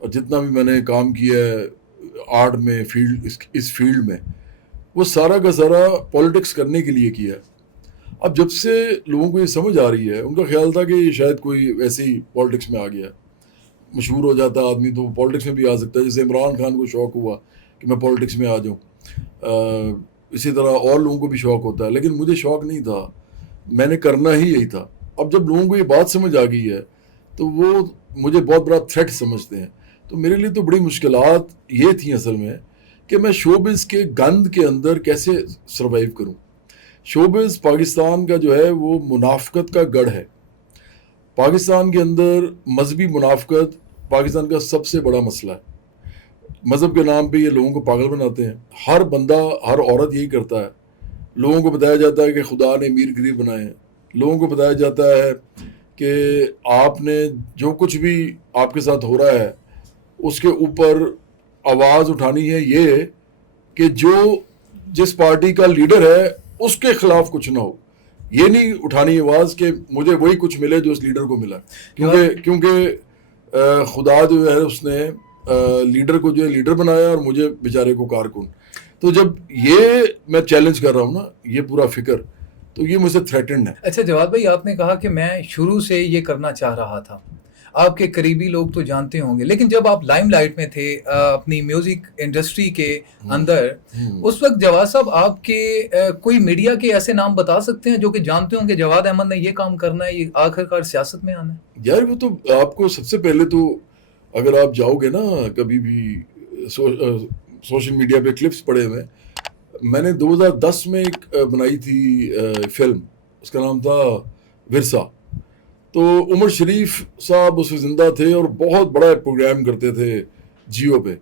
اور جتنا بھی میں نے کام کیا ہے آرٹ میں اس فیلڈ میں وہ سارا کا سارا پولیٹکس کرنے کے لیے کیا ہے. اب جب سے لوگوں کو یہ سمجھ آ رہی ہے, ان کا خیال تھا کہ یہ شاید کوئی ویسے ہی پولیٹکس میں آ گیا ہے, مشہور ہو جاتا ہے آدمی تو پولیٹکس میں بھی آ سکتا ہے, جیسے عمران خان کو شوق ہوا کہ میں پولیٹکس میں آ جاؤں, اسی طرح اور لوگوں کو بھی شوق ہوتا ہے, لیکن مجھے شوق نہیں تھا, میں نے کرنا ہی یہی تھا. اب جب لوگوں کو یہ بات سمجھ آ گئی ہے تو وہ مجھے بہت بڑا تھریٹ سمجھتے ہیں. تو میرے لیے تو بڑی مشکلات یہ تھیں اصل میں کہ میں شوبز کے گند کے اندر کیسے سروائیو کروں. شوبز پاکستان کا جو ہے وہ منافقت کا گڑھ ہے. پاکستان کے اندر مذہبی منافقت پاکستان کا سب سے بڑا مسئلہ ہے. مذہب کے نام پہ یہ لوگوں کو پاگل بناتے ہیں. ہر بندہ, ہر عورت یہی کرتا ہے. لوگوں کو بتایا جاتا ہے کہ خدا نے امیر غریب بنائے ہیں. لوگوں کو بتایا جاتا ہے کہ آپ نے جو کچھ بھی آپ کے ساتھ ہو رہا ہے اس کے اوپر آواز اٹھانی ہے یہ کہ جو جس پارٹی کا لیڈر ہے اس کے خلاف کچھ نہ ہو. یہ نہیں اٹھانی آواز کہ مجھے وہی کچھ ملے جو اس لیڈر کو ملا, کیونکہ خدا جو ہے اس نے لیڈر کو جو ہے لیڈر بنایا اور مجھے بیچارے کو کارکن. تو جب یہ میں چیلنج کر رہا ہوں نا, یہ پورا فکر, تو یہ مجھ سے تھریٹنڈ ہے. اچھا جواد بھائی, آپ نے کہا کہ میں شروع سے یہ کرنا چاہ رہا تھا. آپ کے قریبی لوگ تو جانتے ہوں گے, لیکن جب آپ لائم لائٹ میں تھے اپنی میوزک انڈسٹری کے اندر, اس وقت جواد صاحب آپ کے کوئی میڈیا کے ایسے نام بتا سکتے ہیں جو کہ جانتے ہوں کہ جواد احمد نے یہ کام کرنا ہے, یہ آخرکار سیاست میں آنا ہے؟ یار وہ تو آپ کو سب سے پہلے تو اگر آپ جاؤ گے نا کبھی بھی سوشل میڈیا پہ کلپس پڑے ہوئے, میں نے 2010 میں ایک بنائی تھی فلم, اس کا نام تھا ورثہ. تو عمر شریف صاحب اس میں زندہ تھے اور بہت بڑا پروگرام کرتے تھے جیو پہ.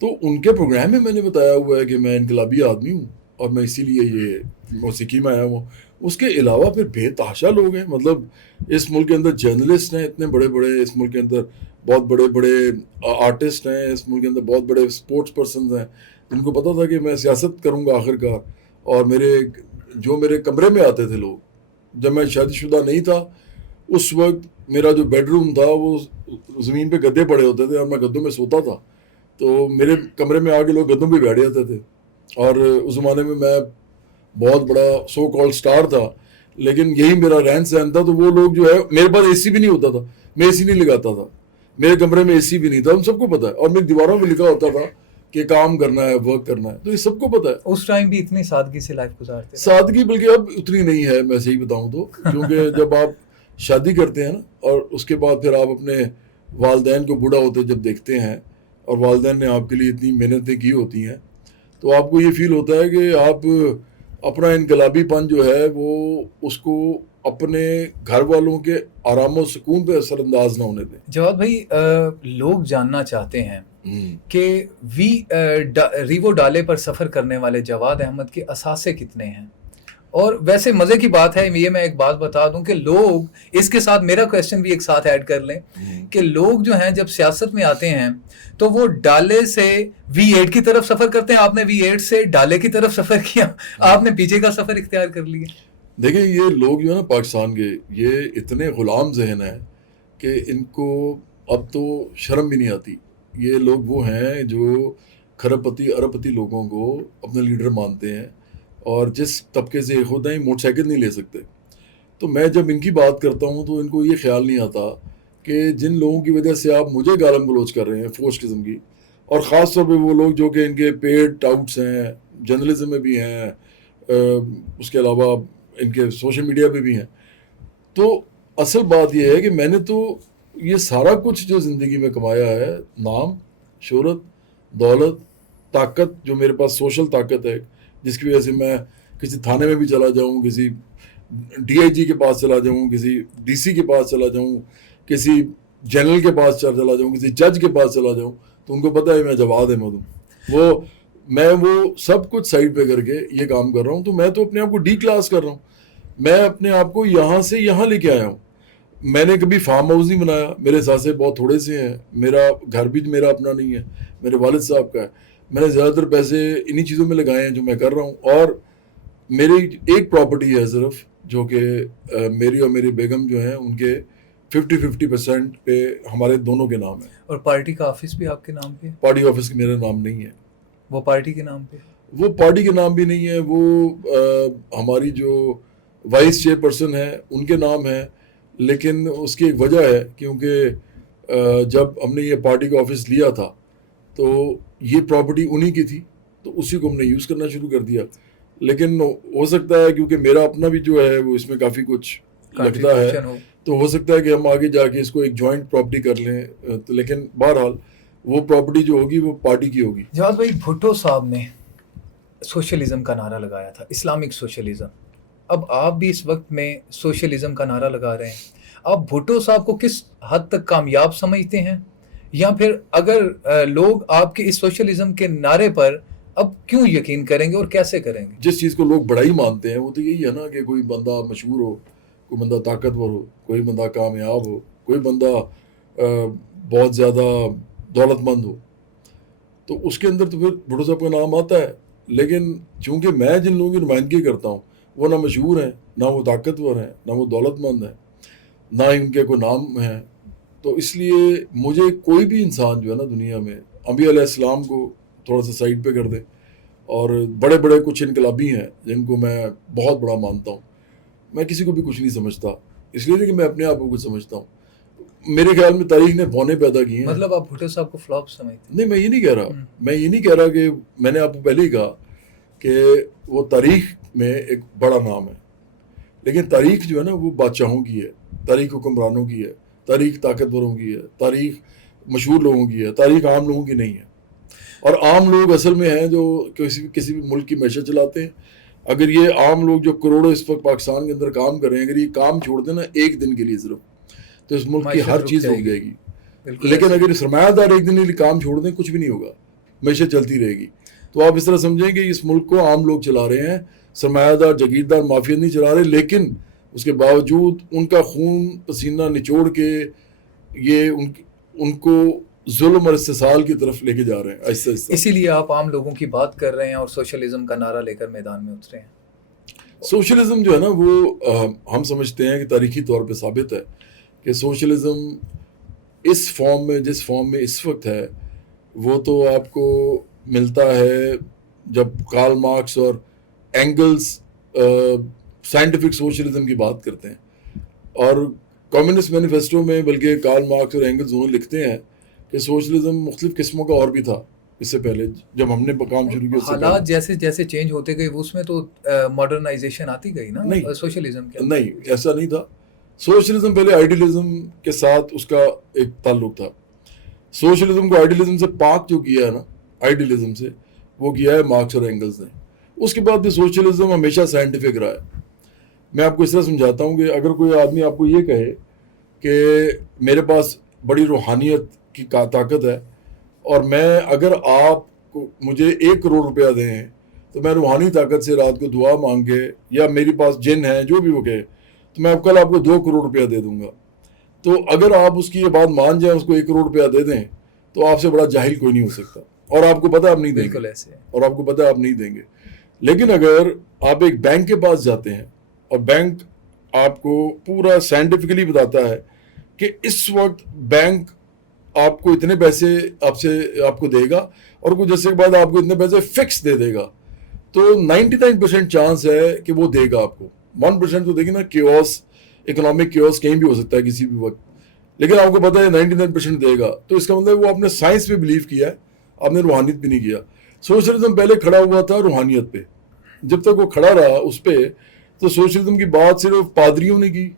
تو ان کے پروگرام میں نے بتایا ہوا ہے کہ میں انقلابی آدمی ہوں اور میں اسی لیے یہ موسیقی میں آیا ہوں. اس کے علاوہ پھر بے تحاشا لوگ ہیں. مطلب اس ملک کے اندر جرنلسٹ ہیں اتنے بڑے بڑے, اس ملک کے اندر بہت بڑے بڑے آرٹسٹ ہیں, اس ملک کے اندر بہت بڑے اسپورٹس پرسنز ہیں جن کو پتا تھا کہ میں سیاست کروں گا آخرکار. اور میرے کمرے میں آتے تھے لوگ, جب میں شادی شدہ نہیں تھا اس وقت میرا جو بیڈ روم تھا وہ زمین پہ گدے پڑے ہوتے تھے اور میں گدوں میں سوتا تھا. تو میرے کمرے میں آ کے لوگ گدوں پہ بیٹھ جاتے تھے. اور اس زمانے میں بہت بڑا سو کال سٹار تھا, لیکن یہی میرا رہن سہن تھا. تو وہ لوگ جو ہے, میرے پاس اے سی بھی نہیں ہوتا تھا, میں اے سی نہیں لگاتا تھا, میرے کمرے میں اے سی بھی نہیں تھا, ان سب کو پتا ہے. اور میری دیواروں پہ لکھا ہوتا تھا کہ کام کرنا ہے, ورک کرنا ہے, تو یہ سب کو پتا ہے. اس ٹائم بھی اتنی سادگی سے لائف گزارتے ہیں. سادگی بلکہ اب اتنی نہیں ہے, میں صحیح بتاؤں تو, کیونکہ جب آپ شادی کرتے ہیں نا اور اس کے بعد پھر آپ اپنے والدین کو بوڑھا ہوتے جب دیکھتے ہیں اور والدین نے آپ کے لیے اتنی محنتیں کی ہوتی ہیں, تو آپ کو یہ فیل ہوتا ہے کہ آپ اپنا انقلابی پن جو ہے وہ اس کو اپنے گھر والوں کے آرام و سکون پہ اثر انداز نہ ہونے دیں. جواد بھائی, لوگ جاننا چاہتے ہیں کہ ریوو ڈالے پر سفر کرنے والے جواد احمد کے اثاثے کتنے ہیں. اور ویسے مزے کی بات ہے, یہ میں ایک بات بتا دوں کہ لوگ اس کے ساتھ میرا کویسچن بھی ایک ساتھ ایڈ کر لیں کہ لوگ جو ہیں جب سیاست میں آتے ہیں تو وہ ڈالے سے V8 کی طرف سفر کرتے ہیں. آپ نے V8 سے ڈالے کی طرف سفر کیا, آپ نے پیچھے کا سفر اختیار کر لیا. دیکھیں یہ لوگ جو ہے نا پاکستان کے, یہ اتنے غلام ذہن ہیں کہ ان کو اب تو شرم بھی نہیں آتی. یہ لوگ وہ ہیں جو کھرب پتی ارب پتی لوگوں کو اپنے لیڈر مانتے ہیں, اور جس طبقے سے خود ہیں موٹر سائیکل نہیں لے سکتے. تو میں جب ان کی بات کرتا ہوں تو ان کو یہ خیال نہیں آتا کہ جن لوگوں کی وجہ سے آپ مجھے گالم گلوچ کر رہے ہیں فوش قسم کی, اور خاص طور پہ وہ لوگ جو کہ ان کے پیڈ ٹاؤٹس ہیں, جرنلزم میں بھی ہیں, اس کے علاوہ ان کے سوشل میڈیا پہ بھی ہیں. تو اصل بات یہ ہے کہ میں نے تو یہ سارا کچھ جو زندگی میں کمایا ہے, نام, شہرت, دولت, طاقت, جو میرے پاس سوشل طاقت ہے جس کی وجہ سے میں کسی تھانے میں بھی چلا جاؤں, کسی DIG کے پاس چلا جاؤں, کسی DC کے پاس چلا جاؤں, کسی جنرل کے پاس چلا جاؤں, کسی جج کے پاس چلا جاؤں, تو ان کو پتہ ہے میں جواد احمد ہوں. وہ سب کچھ سائڈ پہ کر کے یہ کام کر رہا ہوں. تو میں تو اپنے آپ کو D کلاس کر رہا ہوں. میں اپنے آپ کو یہاں سے یہاں لے کے آیا ہوں. میں نے کبھی فارم ہاؤس نہیں بنایا, میرے اثاثے بہت تھوڑے سے ہیں, میرا گھر بھی میرا اپنا نہیں ہے, میرے والد صاحب کا ہے. میں نے زیادہ تر پیسے انہی چیزوں میں لگائے ہیں جو میں کر رہا ہوں. اور میری ایک پراپرٹی ہے صرف, جو کہ میری اور میری بیگم جو ہیں ان کے 50% پہ ہمارے دونوں کے نام ہے. اور پارٹی کا آفس بھی آپ کے نام پہ؟ پارٹی آفس میرا نام نہیں ہے. وہ پارٹی کے نام پہ؟ وہ پارٹی کے نام بھی نہیں ہے, وہ ہماری جو وائس چیئر پرسن ہے ان کے نام ہے. لیکن اس کی ایک وجہ ہے, کیونکہ جب ہم نے یہ پارٹی کا آفس لیا تھا تو یہ پراپرٹی انہی کی تھی, تو اسی کو ہم نے یوز کرنا شروع کر دیا. لیکن ہو سکتا ہے کیونکہ میرا اپنا بھی جو ہے وہ اس میں کافی کچھ لگتا ہے, تو ہو سکتا ہے کہ ہم آگے جا کے اس کو ایک جوائنٹ پراپرٹی کر لیں. لیکن بہرحال وہ پراپرٹی جو ہوگی وہ پارٹی کی ہوگی. جواد بھائی, بھٹو صاحب نے سوشلزم کا نعرہ لگایا تھا, اسلامک سوشلزم. اب آپ بھی اس وقت میں سوشلزم کا نعرہ لگا رہے ہیں. آپ بھٹو صاحب کو کس حد تک کامیاب سمجھتے ہیں, یا پھر اگر لوگ آپ کے اس سوشلزم کے نعرے پر اب کیوں یقین کریں گے اور کیسے کریں گے؟ جس چیز کو لوگ بڑائی مانتے ہیں وہ تو یہی ہے نا, کہ کوئی بندہ مشہور ہو, کوئی بندہ طاقتور ہو, کوئی بندہ کامیاب ہو, کوئی بندہ بہت زیادہ دولت مند ہو, تو اس کے اندر تو پھر بھٹو صاحب کا نام آتا ہے. لیکن چونکہ میں جن لوگوں کی نمائندگی کرتا ہوں وہ نہ مشہور ہیں, نہ وہ طاقتور ہیں, نہ وہ دولت مند ہیں, نہ ہی ان کے کوئی نام ہے, تو اس لیے مجھے کوئی بھی انسان جو ہے نا دنیا میں, انبیاء علیہ السلام کو تھوڑا سا سائڈ پہ کر دے, اور بڑے بڑے کچھ انقلابی ہیں جن کو میں بہت بڑا مانتا ہوں, میں کسی کو بھی کچھ نہیں سمجھتا, اس لیے کہ میں اپنے آپ کو کچھ سمجھتا ہوں. میرے خیال میں تاریخ نے بونے پیدا کی ہیں. مطلب آپ بھٹو صاحب کو فلاپ سمجھتے ہیں؟ نہیں, میں یہ نہیں کہہ رہا, میں یہ نہیں کہہ رہا کہ میں نے آپ کو پہلے ہی کہا کہ وہ تاریخ میں ایک بڑا نام ہے, لیکن تاریخ جو ہے نا وہ بادشاہوں کی ہے, تاریخ حکمرانوں کی ہے, تاریخ طاقتوروں کی ہے, تاریخ مشہور لوگوں کی ہے, تاریخ عام لوگوں کی نہیں ہے. اور عام لوگ اصل میں ہیں جو کسی بھی ملک کی معیشت چلاتے ہیں. اگر یہ عام لوگ جو کروڑوں اس وقت پاکستان کے اندر کام کر رہے ہیں, اگر یہ کام چھوڑ دیں نا ایک دن کے لیے صرف, تو اس ملک کی ہر چیز رک جائے گی. لیکن اگر سرمایہ دار ایک دن کے لیے کام چھوڑ دیں کچھ بھی نہیں ہوگا, معیشت چلتی رہے گی. تو آپ اس طرح سمجھیں کہ اس ملک کو عام لوگ چلا رہے ہیں, سرمایہ دار جاگیردار مافیا نہیں چلا رہے, لیکن اس کے باوجود ان کا خون پسینہ نچوڑ کے یہ ان کو ظلم اور استحصال کی طرف لے کے جا رہے ہیں آہستہ آہستہ. اسی لیے آپ عام لوگوں کی بات کر رہے ہیں اور سوشلزم کا نعرہ لے کر میدان میں اترے ہیں. سوشلزم جو ہے نا وہ ہم سمجھتے ہیں کہ تاریخی طور پہ ثابت ہے کہ سوشلزم اس فارم میں جس فارم میں اس وقت ہے وہ تو آپ کو ملتا ہے جب کارل مارکس اور اینگلز سائنٹیفک سوشلزم کی بات کرتے ہیں. اور کمیونسٹ مینیفیسٹو میں بلکہ کارل مارکس اور اینگلز دونوں لکھتے ہیں کہ سوشلزم مختلف قسموں کا اور بھی تھا اس سے پہلے, جب ہم نے کام شروع کیا. حالات جیسے جیسے چینج ہوتے گئے اس میں تو ماڈرنائزیشن آتی گئی نا. نہیں, سوشلزم کے نہیں, ایسا نہیں تھا. سوشلزم پہلے آئیڈیلزم کے ساتھ اس کا ایک تعلق تھا. سوشلزم کو آئیڈیلزم سے پاک جو کیا ہے نا, آئیڈیلزم سے, وہ کیا ہے مارکس اور اینگلز نے. اس کے بعد بھی سوشلزم ہمیشہ سائنٹیفک رہا ہے. میں آپ کو اس طرح سمجھاتا ہوں کہ اگر کوئی آدمی آپ کو یہ کہے کہ میرے پاس بڑی روحانیت کی طاقت ہے, اور میں اگر آپ کو مجھے 1 کروڑ روپیہ دیں تو میں روحانی طاقت سے رات کو دعا مانگے, یا میرے پاس جن ہے جو بھی وہ کہے, تو میں کل آپ کو 2 کروڑ روپیہ دے دوں گا. تو اگر آپ اس کی یہ بات مان جائیں, اس کو 1 کروڑ روپیہ دے دیں, تو آپ سے بڑا جاہل کوئی نہیں ہو سکتا, اور آپ کو پتہ آپ نہیں دیں گے, اور آپ کو پتہ آپ نہیں دیں گے. لیکن اگر آپ ایک بینک کے پاس جاتے ہیں اور بینک آپ کو پورا سائنٹیفکلی بتاتا ہے کہ اس وقت بینک آپ کو اتنے پیسے آپ کو دے گا, اور کچھ عرصے کے بعد آپ کو اتنے پیسے فکس دے دے گا, تو 99% چانس ہے کہ وہ دے گا آپ کو. 1% تو دیکھیں نا, کیوس, اکنامک کیوس کہیں بھی ہو سکتا ہے کسی بھی وقت, لیکن آپ کو پتہ ہے 99% دے گا. تو اس کا مطلب وہ آپ نے سائنس پہ بلیو کیا ہے, آپ نے روحانیت پہ نہیں کیا. سوشلزم پہلے کھڑا ہوا تھا روحانیت پہ. جب تک وہ کھڑا رہا اس پہ, تو سوشلزم کی بات صرف پادریوں نے کی,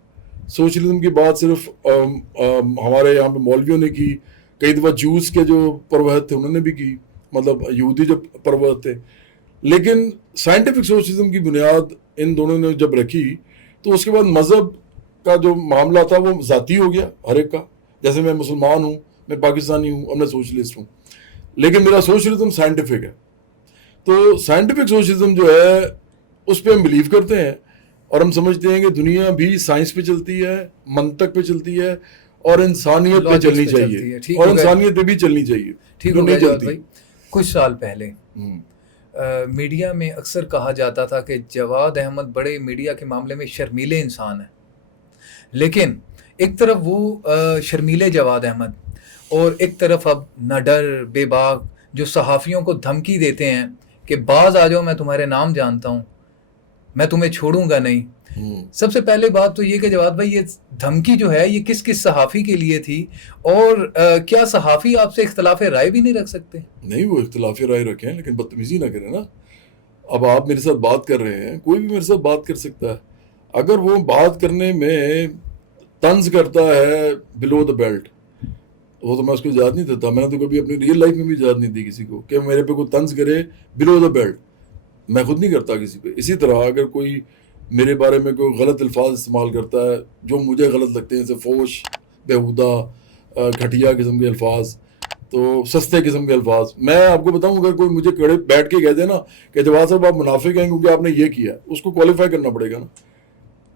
سوشلزم کی بات صرف ہمارے یہاں پہ مولویوں نے کی, کئی دفعہ جوز کے جو پروہت تھے انہوں نے بھی کی, مطلب یہودی جو پروہت تھے. لیکن سائنٹیفک سوشلزم کی بنیاد ان دونوں نے جب رکھی, تو اس کے بعد مذہب کا جو معاملہ تھا وہ ذاتی ہو گیا ہر ایک کا. جیسے میں مسلمان ہوں, میں پاکستانی ہوں, اور میں سوشلسٹ ہوں, لیکن میرا سوشلزم سائنٹیفک ہے. تو سائنٹیفک سوشلزم جو ہے اس پہ ہم بلیو کرتے ہیں, اور ہم سمجھتے ہیں کہ دنیا بھی سائنس پہ چلتی ہے, منطق پہ چلتی ہے, اور انسانیت پہ چلنی چاہیے, اور انسانیت پہ بھی چلنی چاہیے. ٹھیک ہو گیا بھائی. کچھ سال پہلے میڈیا میں اکثر کہا جاتا تھا کہ جواد احمد بڑے میڈیا کے معاملے میں شرمیلے انسان ہیں, لیکن ایک طرف وہ شرمیلے جواد احمد اور ایک طرف اب نڈر بے باک جو صحافیوں کو دھمکی دیتے ہیں کہ باز آ جاؤ، میں تمہارے نام جانتا ہوں، میں تمہیں چھوڑوں گا نہیں. سب سے پہلے بات تو یہ کہ جواد بھائی یہ دھمکی جو ہے یہ کس کس صحافی کے لیے تھی، اور کیا صحافی آپ سے اختلاف رائے بھی نہیں رکھ سکتے؟ نہیں، وہ اختلاف رائے رکھیں لیکن بدتمیزی نہ کریں نا. اب آپ میرے ساتھ بات کر رہے ہیں، کوئی بھی میرے ساتھ بات کر سکتا ہے. اگر وہ بات کرنے میں طنز کرتا ہے بلو دا بیلٹ، وہ تو میں اس کو اجازت نہیں دیتا. میں نے تو کبھی اپنی ریئل لائف میں بھی اجازت نہیں دی کسی کو کہ میرے پہ کوئی طنز کرے بلو دا بیلٹ. میں خود نہیں کرتا کسی پہ. اسی طرح اگر کوئی میرے بارے میں کوئی غلط الفاظ استعمال کرتا ہے جو مجھے غلط لگتے ہیں، جیسے فوش، بیہودہ، گھٹیا قسم کے الفاظ، تو سستے قسم کے الفاظ، میں آپ کو بتاؤں اگر کوئی مجھے کڑے بیٹھ کے کہہ دے نا کہ جواد صاحب آپ منافق ہیں کیونکہ آپ نے یہ کیا، اس کو کوالیفائی کرنا پڑے گا نا.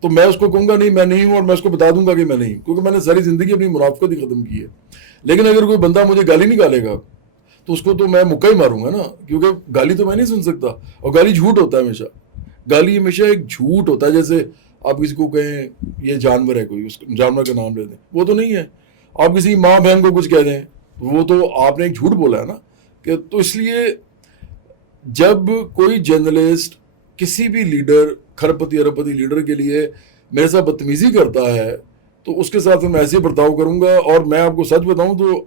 تو میں اس کو کہوں گا نہیں میں نہیں ہوں، اور میں اس کو بتا دوں گا کہ میں نہیں ہوں، کیونکہ میں نے ساری زندگی اپنی منافقت ہی ختم کی ہے. لیکن اگر کوئی بندہ مجھے گالی نکالے گا تو اس کو تو میں مکہ ہی ماروں گا نا، کیونکہ گالی تو میں نہیں سن سکتا. اور گالی جھوٹ ہوتا ہے ہمیشہ. گالی ہمیشہ ایک جھوٹ ہوتا ہے. جیسے آپ کسی کو کہیں یہ جانور ہے، کوئی اس جانور کا نام لے دیں، وہ تو نہیں ہے. آپ کسی ماں بہن کو کچھ کہہ دیں، وہ تو آپ نے ایک جھوٹ بولا ہے نا. کہ تو اس لیے جب کوئی جرنلسٹ کسی بھی لیڈر، کھرپتی اربپتی لیڈر کے لیے میرے ساتھ بدتمیزی کرتا ہے تو اس کے ساتھ میں ایسے برتاؤ کروں گا. اور میں آپ کو سچ بتاؤں تو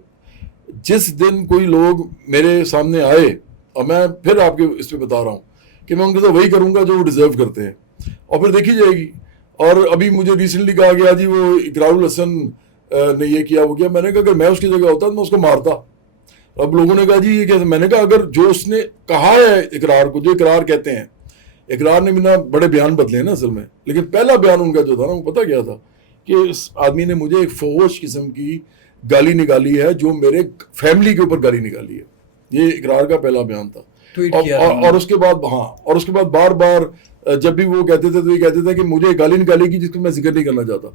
جس دن کوئی لوگ میرے سامنے آئے، اور میں پھر آپ کے اس پہ بتا رہا ہوں کہ میں ان کے ساتھ وہی کروں گا جو وہ ڈیزرو کرتے ہیں، اور پھر دیکھی جائے گی. اور ابھی مجھے ریسنٹلی کہا گیا جی وہ اقرار الحسن نے یہ کیا وہ کیا. میں نے کہا اگر میں اس کی جگہ ہوتا تو میں اس کو مارتا. اب لوگوں نے کہا جی یہ کیسے. میں نے کہا اگر جو اس نے کہا ہے اقرار کو، جو اقرار کہتے ہیں، اقرار نے بنا بڑے بیان بدلے ہیں نا اصل میں، لیکن پہلا بیان ان کا جو تھا نا وہ پتہ کیا تھا کہ اس آدمی نے مجھے ایک فوش قسم کی گالی نکالی ہے، جو میرے فیملی کے اوپر گالی نکالی ہے. یہ اقرار کا پہلا بیان تھا. اور اس کے بعد اور اس کے بعد بار بار جب بھی وہ کہتے تھے تو یہ کہتے تھے کہ مجھے گالی نکالی کی جس کو میں ذکر نہیں کرنا چاہتا.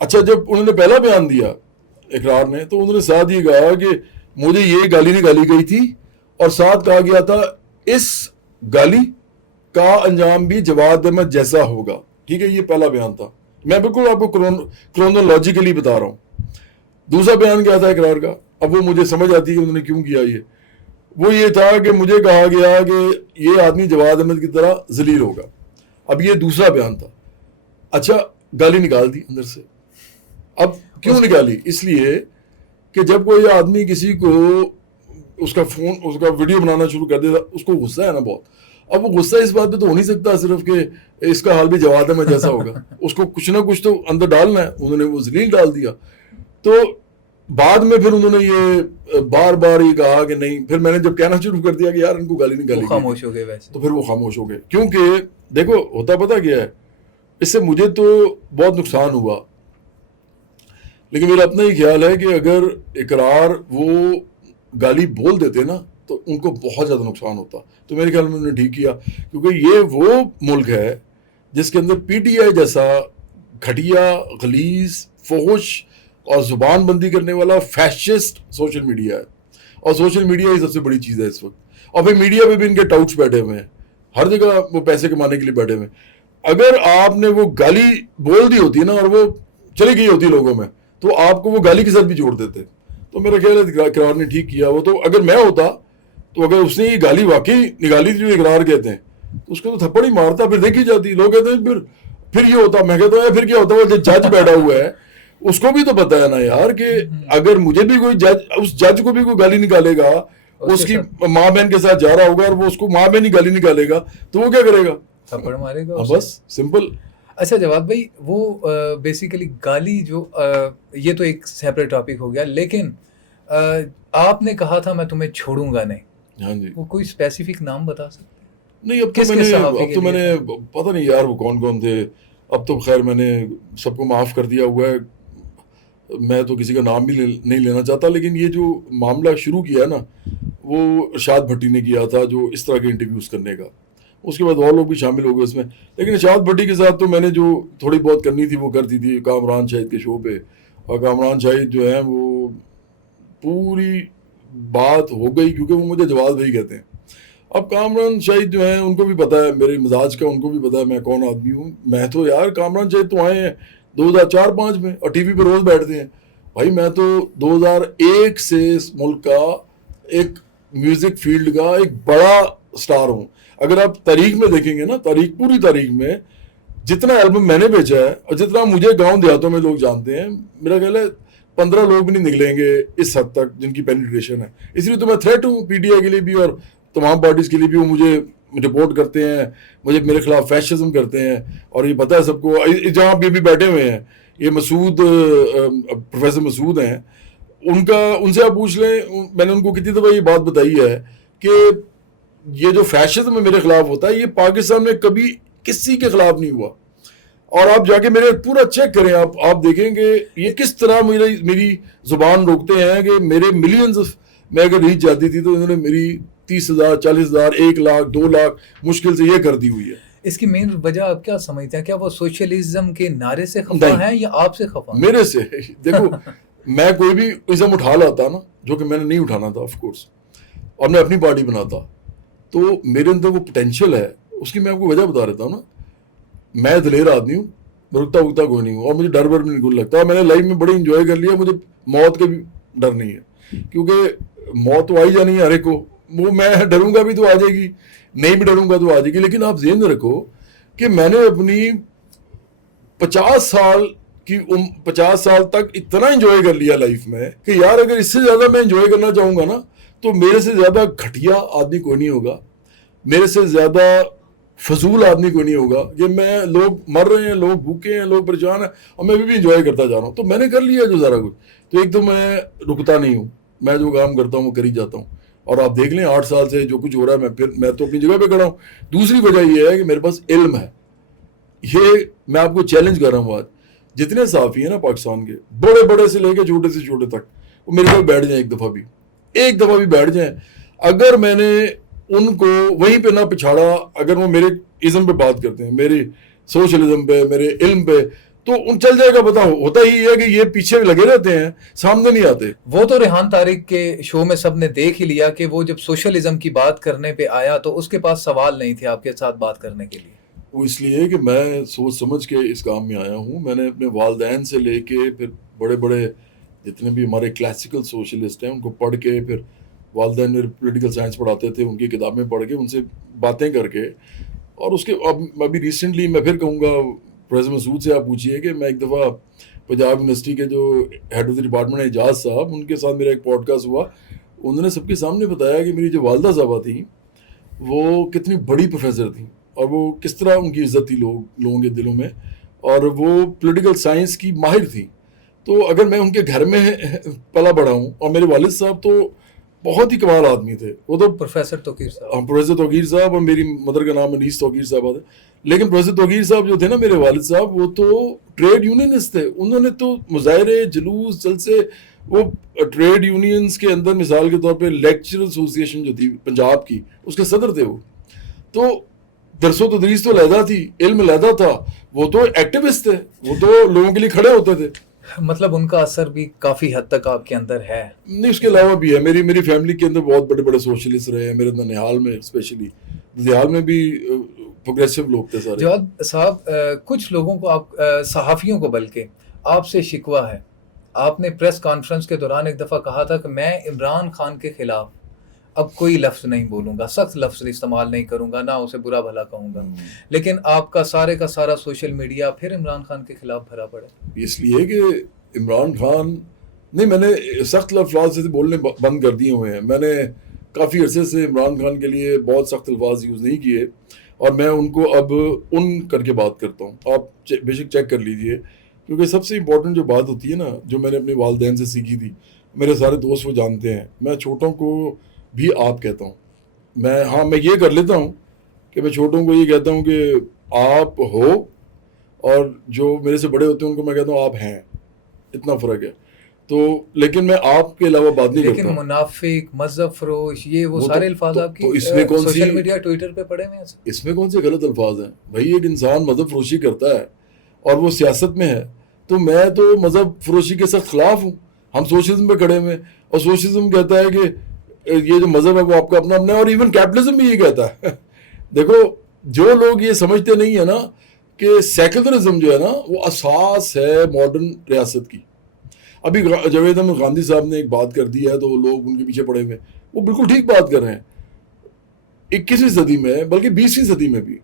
اچھا جب انہوں نے پہلا بیان دیا اقرار نے، تو انہوں نے ساتھ یہ کہا کہ مجھے یہ گالی نکالی گئی تھی، اور ساتھ کہا گیا تھا اس گالی کا انجام بھی جواد احمد جیسا ہوگا. ٹھیک ہے، یہ پہلا بیان تھا. میں بالکل آپ کو کرونالوجیکلی بتا رہا ہوں. دوسرا بیان کیا تھا اقرار کا؟ اب وہ مجھے سمجھ آتی ہے کہ انہوں نے کیوں کیا. وہ یہ تھا کہ مجھے کہا گیا کہ یہ آدمی جواد احمد کی طرح ذلیل ہوگا. اب یہ دوسرا بیان تھا. اچھا گالی نکال دی اندر سے. اب کیوں نکالی؟ اس لیے کہ جب کوئی آدمی کسی کو اس کا فون، اس کا ویڈیو بنانا شروع کر دیتا، اس کو غصہ ہے نا بہت. اب وہ غصہ اس بات پہ تو ہو نہیں سکتا صرف کہ اس کا حال بھی جواد احمد جیسا ہوگا. اس کو کچھ نہ کچھ تو اندر ڈالنا ہے. انہوں نے وہ ذلیل ڈال دیا. تو بعد میں پھر انہوں نے یہ بار بار یہ کہا کہ نہیں. پھر میں نے جب کہنا شروع کر دیا کہ یار ان کو گالی نکالی، خاموش ہو گئے. ویسے تو پھر وہ خاموش ہو گئے. کیونکہ دیکھو ہوتا پتہ کیا ہے، اس سے مجھے تو بہت نقصان ہوا، لیکن میرا اپنا ہی خیال ہے کہ اگر اقرار وہ گالی بول دیتے نا تو ان کو بہت زیادہ نقصان ہوتا. تو میرے خیال میں انہوں نے ٹھیک کیا، کیونکہ یہ وہ ملک ہے جس کے اندر پی ٹی آئی جیسا گھٹیا، غلیظ، فحش اور زبان بندی کرنے والا فیشسٹ سوشل میڈیا ہے. اور سوشل میڈیا ہی سب سے بڑی چیز ہے اس وقت. اور پھر میڈیا پہ بھی ان کے ٹاؤٹس بیٹھے ہوئے ہیں، ہر جگہ وہ پیسے کمانے کے لیے بیٹھے ہوئے ہیں. اگر آپ نے وہ گالی بول دی ہوتی نا اور وہ چلی گئی ہوتی لوگوں میں، تو آپ کو وہ گالی کے ساتھ بھی جوڑ دیتے. تو میرا خیال ہے اقرار نے ٹھیک کیا. وہ تو اگر میں ہوتا تو اگر اس نے یہ گالی واقعی نکالی تھی جو اقرار کہتے ہیں تو اس کو تو تھپڑ ہی مارتا، پھر دیکھی جاتی. لوگ کہتے ہیں پھر یہ ہوتا. میں کہتا ہوں پھر کیا ہوتا؟ وہ جو جج بیٹھا ہوا ہے اس کو بھی تو پتا ہے نا یار کہ اگر مجھے بھی کوئی جج، اس جج کو بھی کوئی گالی نکالے گا، اس کی ماں بہن کے ساتھ جا رہا ہوگا اور وہ اس کو ماں بہن ہی گالی نکالے گا تو وہ کیا کرے گا؟ تھپڑ مارے گا. بس سمپل. اچھا جواد بھائی، وہ بیسیکلی گالی جو یہ تو ایک سیپریٹ ٹاپک ہو گیا، لیکن آپ نے کہا تھا میں تمہیں چھوڑوں گا نہیں. ہاں جی. وہ کوئی اسپیسیفک نام بتا سکتے؟ نہیں اب تو میں نے پتہ نہیں یار وہ کون کون تھے. اب تو خیر میں نے سب کو معاف کر دیا ہوا ہے. میں تو کسی کا نام بھی نہیں لینا چاہتا. لیکن یہ جو معاملہ شروع کیا نا وہ ارشاد بھٹی نے کیا تھا، جو اس طرح کے انٹرویوز کرنے کا. اس کے بعد اور لوگ بھی شامل ہو گئے اس میں. لیکن ارشاد بھٹی کے ساتھ تو میں نے جو تھوڑی بہت کرنی تھی وہ کرتی تھی کامران شاہد کے شو پہ. اور کامران شاہد جو ہیں وہ پوری بات ہو گئی کیونکہ وہ مجھے جواد بھائی کہتے ہیں. اب کامران شاہد جو ہیں ان کو بھی پتہ ہے میرے مزاج کا، ان کو بھی پتہ ہے میں کون آدمی ہوں. میں تو یار کامران شاہد تو آئے ہیں 2004-5 میں, اور ٹی وی پہ روز بیٹھتے ہیں. بھائی میں تو 2001 سے اس ملک کا ایک میوزک فیلڈ کا ایک بڑا سٹار ہوں. اگر آپ تاریخ میں دیکھیں گے نا, پوری تاریخ میں جتنا البم میں نے بیچا ہے اور جتنا مجھے گاؤں دیہاتوں میں لوگ جانتے ہیں, میرا خیال ہے 15 لوگ بھی نہیں نکلیں گے اس حد تک جن کی پینیٹریشن ہے. اس لیے تو میں تھریٹ ہوں پی ٹی آئی کے لیے بھی اور تمام پارٹیز کے لیے بھی. وہ مجھے رپورٹ کرتے ہیں, میرے خلاف فیشزم کرتے ہیں, اور یہ پتہ ہے سب کو. جہاں بھی بیٹھے ہوئے ہیں یہ پروفیسر مسعود ہیں, ان سے آپ پوچھ لیں, میں نے ان کو کتنی دفعہ یہ بات بتائی ہے کہ یہ جو فیشزم میرے خلاف ہوتا ہے یہ پاکستان میں کبھی کسی کے خلاف نہیں ہوا. اور آپ جا کے میرے پورا چیک کریں, آپ دیکھیں گے یہ کس طرح میری زبان روکتے ہیں کہ میرے ملینز میں اگر ریچ جاتی تھی تو انہوں نے میری 30,000 40,000 1 لاکھ 2 لاکھ مشکل سے یہ کر دی ہوئی ہے. اس کی مین وجہ آپ کیا سمجھتے ہیں؟ کیا وہ سوشلزم کے نعرے سے خفا ہیں یا آپ سے خفا ہیں؟ میرے سے. دیکھو میں کوئی بھی ازم اٹھا لاتا نا, جو کہ میں نے نہیں اٹھانا تھا آف کورس, اور میں اپنی پارٹی بناتا, تو میرے اندر وہ پوٹینشیل ہے. اس کی میں آپ کو وجہ بتا رہتا ہوں نا. میں دلیر آدمی ہوں, رکتا اگتا کوئی نہیں ہوں, اور مجھے ڈر بھی نہیں لگتا. میں نے لائف میں بڑی انجوائے کر لیا, مجھے موت کا بھی ڈر نہیں ہے, کیونکہ موت تو آئی جانی ہے ہر ایک کو. وہ میں ڈروں گا بھی تو آ جائے گی, نہیں بھی ڈروں گا تو آ جائے گی. لیکن آپ ذہن میں رکھو کہ میں نے اپنی 50 سال تک اتنا انجوائے کر لیا لائف میں کہ یار اگر اس سے زیادہ میں انجوائے کرنا چاہوں گا نا تو میرے سے زیادہ گھٹیا آدمی کوئی نہیں ہوگا, میرے سے زیادہ فضول آدمی کوئی نہیں ہوگا. کہ میں, لوگ مر رہے ہیں, لوگ بھوکے ہیں, لوگ پریشان ہیں, اور میں بھی انجوائے کرتا جا رہا ہوں. تو میں نے کر لیا جو سارا کچھ, تو ایک تو میں رکتا نہیں ہوں, میں جو کام کرتا ہوں وہ کر ہی جاتا ہوں. اور آپ دیکھ لیں 8 سال سے جو کچھ ہو رہا ہے, میں تو اپنی جگہ پہ کھڑا ہوں. دوسری وجہ یہ ہے کہ میرے پاس علم ہے. یہ میں آپ کو چیلنج کر رہا ہوں آج, جتنے صحافی ہیں نا پاکستان کے, بڑے بڑے سے لے کے چھوٹے سے چھوٹے تک, وہ میرے پاس بیٹھ جائیں, ایک دفعہ بھی بیٹھ جائیں. اگر میں نے ان کو وہیں پہ نہ پچھاڑا, اگر وہ میرے ازم پہ بات کرتے ہیں, میرے سوشلزم پہ, میرے علم پہ, تو ان چل جائے گا. پتا ہوتا ہی ہے کہ یہ پیچھے لگے رہتے ہیں, سامنے نہیں آتے. وہ تو ریحان طارق کے شو میں سب نے دیکھ ہی لیا کہ وہ جب سوشلزم کی بات کرنے پہ آیا تو اس کے پاس سوال نہیں تھے آپ کے ساتھ بات کرنے کے لیے. وہ اس لیے کہ میں سوچ سمجھ کے اس کام میں آیا ہوں. میں نے اپنے والدین سے لے کے پھر بڑے بڑے جتنے بھی ہمارے کلاسیکل سوشلسٹ ہیں ان کو پڑھ کے, پھر والدین میرے پولیٹیکل سائنس پڑھاتے تھے, ان کی کتابیں پڑھ کے, ان سے باتیں کر کے, اور اس کے اب ابھی ریسنٹلی میں پھر کہوں گا پروفیسر مسعود سے آپ پوچھیے کہ میں ایک دفعہ پنجاب یونیورسٹی کے جو ہیڈ آف دی ڈپارٹمنٹ ہے اعجاز صاحب, ان کے ساتھ میرا ایک پوڈ کاسٹ ہوا. انہوں نے سب کے سامنے بتایا کہ میری جو والدہ صاحبہ تھیں وہ کتنی بڑی پروفیسر تھیں, اور وہ کس طرح ان کی عزت تھی لوگوں کے دلوں میں, اور وہ پولیٹیکل سائنس کی ماہر تھیں. تو اگر میں ان کے گھر میں پلا بڑا ہوں, اور میرے والد صاحب تو بہت ہی کمال آدمی تھے, وہ تو پروفیسر توقیر صاحب, اور میری مدر کا نام انیس توقیر صاحب ہے. لیکن پروفیسر توقیر صاحب جو تھے نا میرے والد صاحب, وہ تو ٹریڈ یونینسٹ تھے. انہوں نے تو مظاہرے, جلوس, جلسے, وہ ٹریڈ یونینز کے اندر مثال کے طور پہ لیکچر ایسوسیشن جو تھی پنجاب کی, اس کے صدر تھے وہ. تو درس و تدریس تو علیحدہ تھی, علم علیحدہ تھا. وہ تو ایکٹیوسٹ تھے, وہ تو لوگوں کے لیے کھڑے ہوتے تھے. مطلب ان کا اثر بھی کافی حد تک آپ کے اندر ہے. نہیں, اس کے علاوہ بھی ہے. میری فیملی کے اندر بہت بڑے بڑے سوشلسٹ رہے ہیں. میرے اندر نہال میں اسپیشلی, نہال میں بھی پروگریسو لوگ تھے سارے. جواد صاحب, کچھ لوگوں کو, آپ صحافیوں کو بلکہ آپ سے شکوہ ہے. آپ نے پریس کانفرنس کے دوران ایک دفعہ کہا تھا کہ میں عمران خان کے خلاف اب کوئی لفظ نہیں بولوں گا, سخت لفظ استعمال نہیں کروں گا, نہ اسے برا بھلا کہوں گا. لیکن آپ کا سارا سوشل میڈیا پھر عمران خان کے خلاف بھرا پڑے. اس لیے کہ عمران خان نہیں, میں نے سخت الفاظ سے بولنے بند کر دیے ہوئے ہیں. میں نے کافی عرصے سے عمران خان کے لیے بہت سخت الفاظ یوز نہیں کیے, اور میں ان کو اب ان کر کے بات کرتا ہوں. آپ بے شک چیک کر لیجئے, کیونکہ سب سے امپورٹنٹ جو بات ہوتی ہے نا, جو میں نے اپنے والدین سے سیکھی تھی, میرے سارے دوست وہ جانتے ہیں, میں چھوٹوں کو بھی آپ کہتا ہوں. میں یہ کر لیتا ہوں کہ میں چھوٹوں کو یہ کہتا ہوں کہ آپ ہو, اور جو میرے سے بڑے ہوتے ہیں ان کو میں کہتا ہوں آپ ہیں. اتنا فرق ہے. تو لیکن میں آپ کے علاوہ بات نہیں کرتا. لیکن منافق, مذہب فروش, یہ وہ سارے الفاظ آپ کی سوشل میڈیا ٹویٹر پہ پڑے ہوئے ہیں. اس میں کون سے غلط الفاظ ہیں بھائی؟ ایک انسان مذہب فروشی کرتا ہے اور وہ سیاست میں ہے, تو میں تو مذہب فروشی کے سخت خلاف ہوں. ہم سوشلزم پہ کھڑے ہوئے, اور سوشلزم کہتا ہے کہ یہ جو مذہب ہے وہ آپ کا اپنا اپنا ہے, اور ایون کیپٹلزم بھی یہ کہتا ہے. دیکھو, جو لوگ یہ سمجھتے نہیں ہیں نا کہ سیکولرزم جو ہے نا وہ اساس ہے ماڈرن ریاست کی. ابھی جاوید احمد گاندھی صاحب نے ایک بات کر دی ہے تو لوگ ان کے پیچھے پڑے ہوئے, وہ بالکل ٹھیک بات کر رہے ہیں. 21ویں صدی میں بلکہ 20ویں صدی میں بھی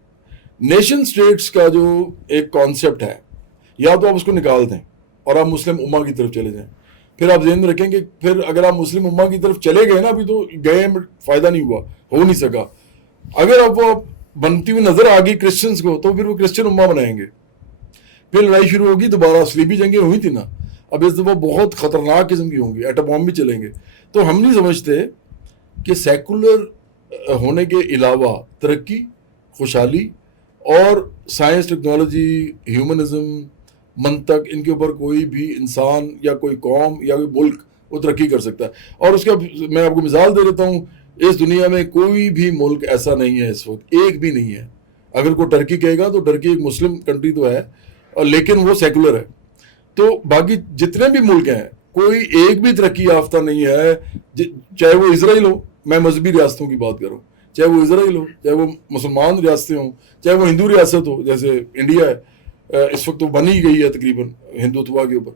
نیشن سٹیٹس کا جو ایک کانسیپٹ ہے, یا تو آپ اس کو نکال دیں اور آپ مسلم امہ کی طرف چلے جائیں. پھر آپ ذہن میں رکھیں کہ پھر اگر آپ مسلم امہ کی طرف چلے گئے نا, ابھی تو گئے فائدہ نہیں ہوا, ہو نہیں سکا. اگر اب وہ بنتی ہوئی نظر آ گئی کرسچنس کو تو پھر وہ کرسچن امہ بنائیں گے, پھر لڑائی شروع ہوگی. دوبارہ صلیبی جنگیں ہوئی تھی نا, اب اس دفعہ بہت خطرناک قسم کی ہوں گی, ایٹم بم بھی چلیں گے. تو ہم نہیں سمجھتے کہ سیکولر ہونے کے علاوہ ترقی, خوشحالی اور سائنس, ٹیکنالوجی, ہیومنزم, منطق, ان کے اوپر کوئی بھی انسان یا کوئی قوم یا کوئی ملک وہ ترقی کر سکتا ہے. اور اس کا میں آپ کو مثال دے دیتا ہوں, اس دنیا میں کوئی بھی ملک ایسا نہیں ہے اس وقت, ایک بھی نہیں ہے. اگر کوئی ٹرکی کہے گا تو ٹرکی ایک مسلم کنٹری تو ہے, لیکن وہ سیکولر ہے. تو باقی جتنے بھی ملک ہیں کوئی ایک بھی ترقی یافتہ نہیں ہے, چاہے وہ اسرائیل ہو, میں مذہبی ریاستوں کی بات کروں, چاہے وہ اسرائیل ہو, چاہے وہ مسلمان ریاستیں ہوں, چاہے وہ ہندو ریاست ہو جیسے انڈیا ہے, اس وقت تو بن ہی گئی ہے تقریباً ہندوتوا کے اوپر.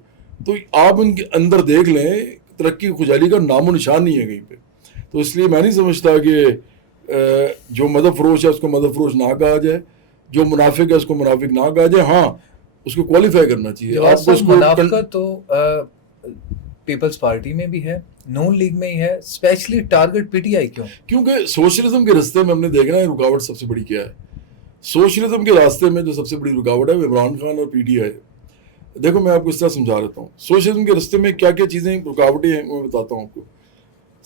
تو آپ ان کے اندر دیکھ لیں, ترقی خوشحالی کا نام و نشان نہیں ہے کہیں پہ. تو اس لیے میں نہیں سمجھتا کہ جو مذہب فروش ہے اس کو مذہب فروش نہ کہا جائے, جو منافق ہے اس کو منافق نہ کہا جائے. ہاں اس کو کوالیفائی کرنا چاہیے. آپ کو اس کو منافقت تو پیپلز پارٹی میں بھی ہے, نون لیگ میں ہی ہے, especially target P T I کیوں؟ کیونکہ سوشلزم کے راستے میں ہم نے دیکھنا ہے رکاوٹ سب سے بڑی کیا ہے. سوشلزم کے راستے میں جو سب سے بڑی رکاوٹ ہے وہ عمران خان اور پی ٹی آئی. دیکھو میں آپ کو اس طرح سمجھا رہتا ہوں, سوشلزم کے راستے میں کیا کیا چیزیں رکاوٹیں ہیں وہ میں بتاتا ہوں آپ کو.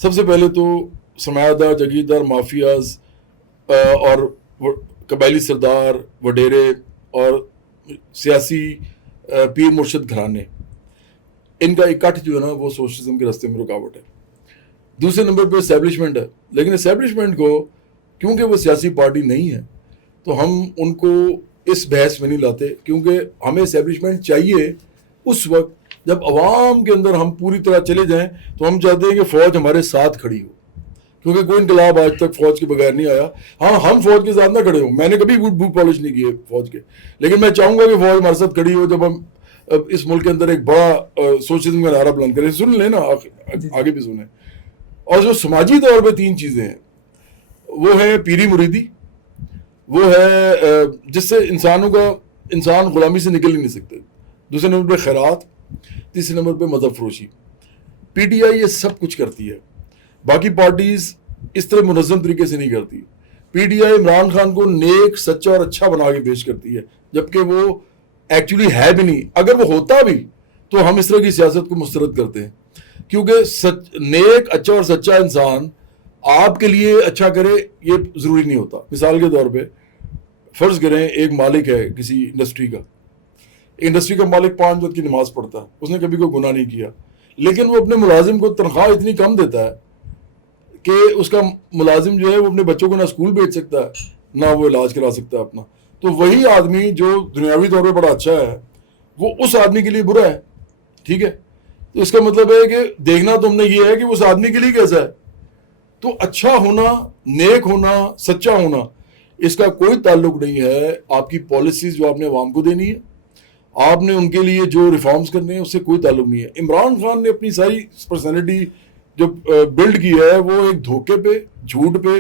سب سے پہلے تو سرمایہ دار, جگیردار, مافیاز اور قبائلی سردار, وڈیرے اور سیاسی پیر مرشد گھرانے, ان کا اکٹھ جو ہے نا وہ سوشلزم کے راستے میں رکاوٹ ہے. دوسرے نمبر پہ اسٹیبلشمنٹ ہے, لیکن اسٹیبلشمنٹ کو کیونکہ وہ سیاسی پارٹی نہیں ہے تو ہم ان کو اس بحث میں نہیں لاتے, کیونکہ ہمیں اسٹیبلشمنٹ چاہیے اس وقت جب عوام کے اندر ہم پوری طرح چلے جائیں. تو ہم چاہتے ہیں کہ فوج ہمارے ساتھ کھڑی ہو, کیونکہ کوئی انقلاب آج تک فوج کے بغیر نہیں آیا. ہاں ہم فوج کے ساتھ نہ کھڑے ہوں, میں نے کبھی بوٹ پالش نہیں کیے فوج کے, لیکن میں چاہوں گا کہ فوج ہمارے ساتھ کھڑی ہو جب ہم اس ملک کے اندر ایک بڑا سوشلزم کا نعرہ بلند کریں. سن لیں نا, آگے بھی سنیں. اور جو سماجی طور پہ تین چیزیں ہیں وہ ہے پیری مریدی, وہ ہے جس سے انسان غلامی سے نکل ہی نہیں سکتے. دوسرے نمبر پہ خیرات, تیسرے نمبر پہ مذہب فروشی. پی ٹی آئی یہ سب کچھ کرتی ہے, باقی پارٹیز اس طرح منظم طریقے سے نہیں کرتی. پی ٹی آئی عمران خان کو نیک, سچا اور اچھا بنا کے پیش کرتی ہے, جبکہ وہ ایکچولی ہے بھی نہیں. اگر وہ ہوتا بھی تو ہم اس طرح کی سیاست کو مسترد کرتے ہیں, کیونکہ نیک, اچھا اور سچا انسان آپ کے لیے اچھا کرے یہ ضروری نہیں ہوتا. مثال کے طور پہ فرض کریں ایک مالک ہے کسی انڈسٹری کا, انڈسٹری کا مالک 5 وقت کی نماز پڑھتا ہے, اس نے کبھی کوئی گناہ نہیں کیا, لیکن وہ اپنے ملازم کو تنخواہ اتنی کم دیتا ہے کہ اس کا ملازم جو ہے وہ اپنے بچوں کو نہ اسکول بھیج سکتا ہے نہ وہ علاج کرا سکتا ہے اپنا. تو وہی آدمی جو دنیاوی طور پہ بڑا اچھا ہے وہ اس آدمی کے لیے برا ہے. ٹھیک ہے, تو اس کا مطلب ہے کہ دیکھنا تو ہم نے یہ ہے کہ اس آدمی کے لیے کیسا ہے. تو اچھا ہونا, نیک ہونا, سچا ہونا, اس کا کوئی تعلق نہیں ہے آپ کی پالیسیز جو آپ نے عوام کو دینی ہے, آپ نے ان کے لیے جو ریفارمز کرنے ہیں اس سے کوئی تعلق نہیں ہے. عمران خان نے اپنی ساری پرسنالٹی جو بلڈ کی ہے وہ ایک دھوکے پہ, جھوٹ پہ,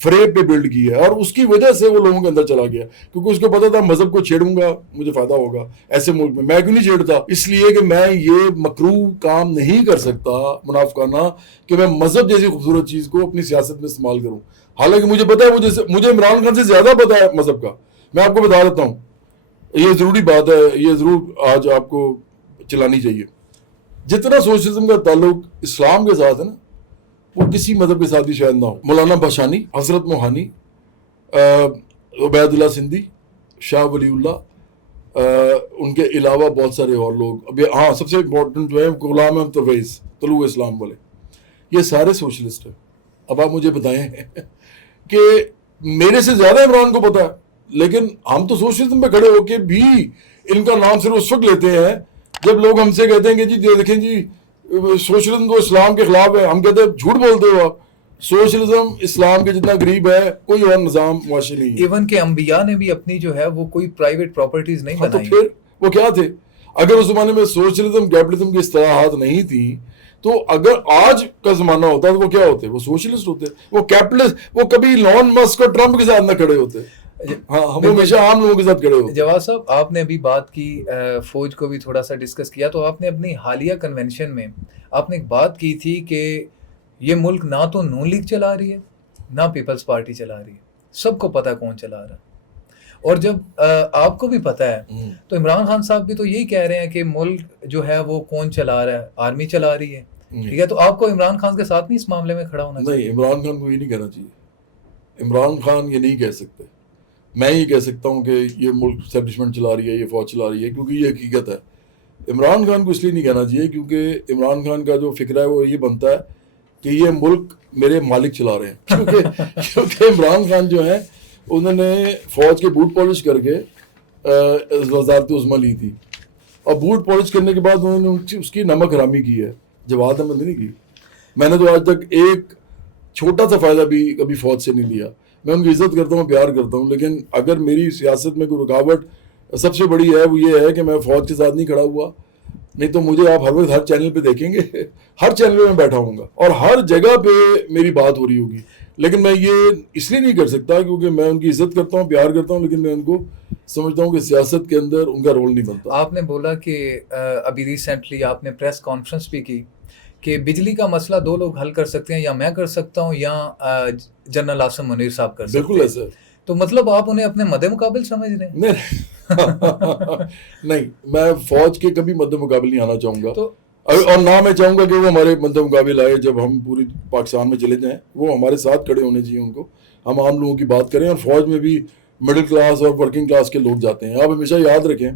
فریب پہ بلڈ کی ہے, اور اس کی وجہ سے وہ لوگوں کے اندر چلا گیا, کیونکہ اس کو پتا تھا مذہب کو چھیڑوں گا مجھے فائدہ ہوگا. ایسے ملک میں میں کیوں نہیں چھیڑتا؟ اس لیے کہ میں یہ مکروہ کام نہیں کر سکتا منافقانہ کہ میں مذہب جیسی خوبصورت چیز کو اپنی سیاست میں استعمال کروں. حالانکہ مجھے پتا ہے, مجھے عمران خان سے زیادہ پتا ہے مذہب کا. میں آپ کو بتا دیتا ہوں, یہ ضروری بات ہے, یہ ضرور آج آپ کو چلانی چاہیے. جتنا سوشلزم کا تعلق اسلام کے ساتھ ہے نا وہ کسی مذہب کے ساتھ بھی شاید نہ ہو. مولانا بھاشانی, حضرت موہانی, عبید اللہ سندھی, شاہ ولی اللہ, ان کے علاوہ بہت سارے اور لوگ. ابھی ہاں سب سے امپورٹنٹ جو ہے غلام احمد پرویز, طلوع اسلام والے, یہ سارے سوشلسٹ ہیں. اب آپ مجھے بتائیں کہ میرے سے زیادہ عمران کو پتا ہے, لیکن ہم تو سوشلزم پہ کھڑے ہو کے بھی ان کا نام صرف اس وقت لیتے ہیں جب لوگ ہم سے کہتے ہیں کہ جی دیکھیں جی سوشلزم تو اسلام کے خلاف ہے. ہم کہتے ہیں جھوٹ بولتے ہو آپ, سوشلزم اسلام کے جتنا قریب ہے کوئی اور نظام معاشی نہیں ہے. ایون کہ انبیاء نے بھی اپنی جو ہے وہ کوئی پرائیویٹ پراپرٹیز نہیں تو بنائی. پھر وہ کیا تھے؟ اگر اس زمانے میں سوشلزم کیپٹلزم کی اصطلاحات نہیں تھیں تو اگر آج کا زمانہ ہوتا تو وہ کیا ہوتے؟ وہ سوشلسٹ ہوتے. وہ کیپٹلسٹ وہ کبھی لون مسک اور ٹرمپ کے ساتھ نہ کھڑے ہوتے. ہاں ہم ہمیشہ عام لوگوں کے ساتھ کھڑے ہوتے. جواد صاحب آپ نے ابھی بات کی فوج کو بھی تھوڑا سا ڈسکس کیا, تو آپ نے اپنی حالیہ کنونشن میں آپ نے ایک بات کی تھی کہ یہ ملک نہ تو نون لیگ چلا رہی ہے نہ پیپلز پارٹی چلا رہی ہے, سب کو پتہ کون چلا رہا ہے. اور جب آپ کو بھی پتہ ہے تو عمران خان صاحب بھی تو یہی کہہ رہے ہیں کہ ملک جو ہے وہ کون چلا رہا ہے, آرمی چلا رہی ہے. ٹھیک ہے, تو آپ کو عمران خان کے ساتھ نہیں اس معاملے میں کھڑا ہونا چاہیے؟ نہیں, عمران خان کو یہ نہیں کہنا چاہیے. عمران خان یہ نہیں کہہ سکتے. میں یہ کہہ سکتا ہوں کہ یہ ملک اسٹیبلشمنٹ چلا رہی ہے, یہ فوج چلا رہی ہے, کیونکہ یہ حقیقت ہے. عمران خان کو اس لیے نہیں کہنا چاہیے کیونکہ عمران خان کا جو فکر ہے وہ یہ بنتا ہے کہ یہ ملک میرے مالک چلا رہے ہیں. کیونکہ عمران خان جو ہیں انہوں نے فوج کے بوٹ پالش کر کے وزارت عظمیٰ لی تھی, اور بوٹ پالش کرنے کے بعد انہوں نے اس کی نمک حرامی کی ہے. جواد احمد نہیں کی. میں نے تو آج تک ایک چھوٹا سا فائدہ بھی کبھی فوج سے نہیں لیا. میں ان کی عزت کرتا ہوں, پیار کرتا ہوں, لیکن اگر میری سیاست میں کوئی رکاوٹ سب سے بڑی ہے وہ یہ ہے کہ میں فوج کے ساتھ نہیں کھڑا ہوا. نہیں تو مجھے آپ ہر وقت ہر چینل پہ دیکھیں گے, ہر چینل پہ میں بیٹھا ہوں گا اور ہر جگہ پہ میری بات ہو رہی ہوگی. لیکن میں یہ اس لیے نہیں کر سکتا کیونکہ میں ان کی عزت کرتا ہوں, پیار کرتا ہوں, لیکن میں ان کو سمجھتا ہوں کہ سیاست کے اندر ان کا رول نہیں بنتا. آپ نے بولا کہ ابھی ریسنٹلی آپ نے پریس کانفرنس بھی کی کہ بجلی کا مسئلہ دو لوگ حل کر سکتے ہیں, یا میں کر سکتا ہوں یا جنرل عاصم منیر صاحب کر سکتے ہیں. بالکل ایسا. تو مطلب آپ انہیں اپنے مد مقابل سمجھ رہے ہیں؟ نہیں, میں فوج کے کبھی مد مقابل نہیں آنا چاہوں گا, اور نہ میں چاہوں گا کہ وہ ہمارے مد مقابل آئے. جب ہم پوری پاکستان میں چلے جائیں وہ ہمارے ساتھ کھڑے ہونے چاہیے. ان کو ہم عام لوگوں کی بات کریں, اور فوج میں بھی مڈل کلاس اور ورکنگ کلاس کے لوگ جاتے ہیں. آپ ہمیشہ یاد رکھیں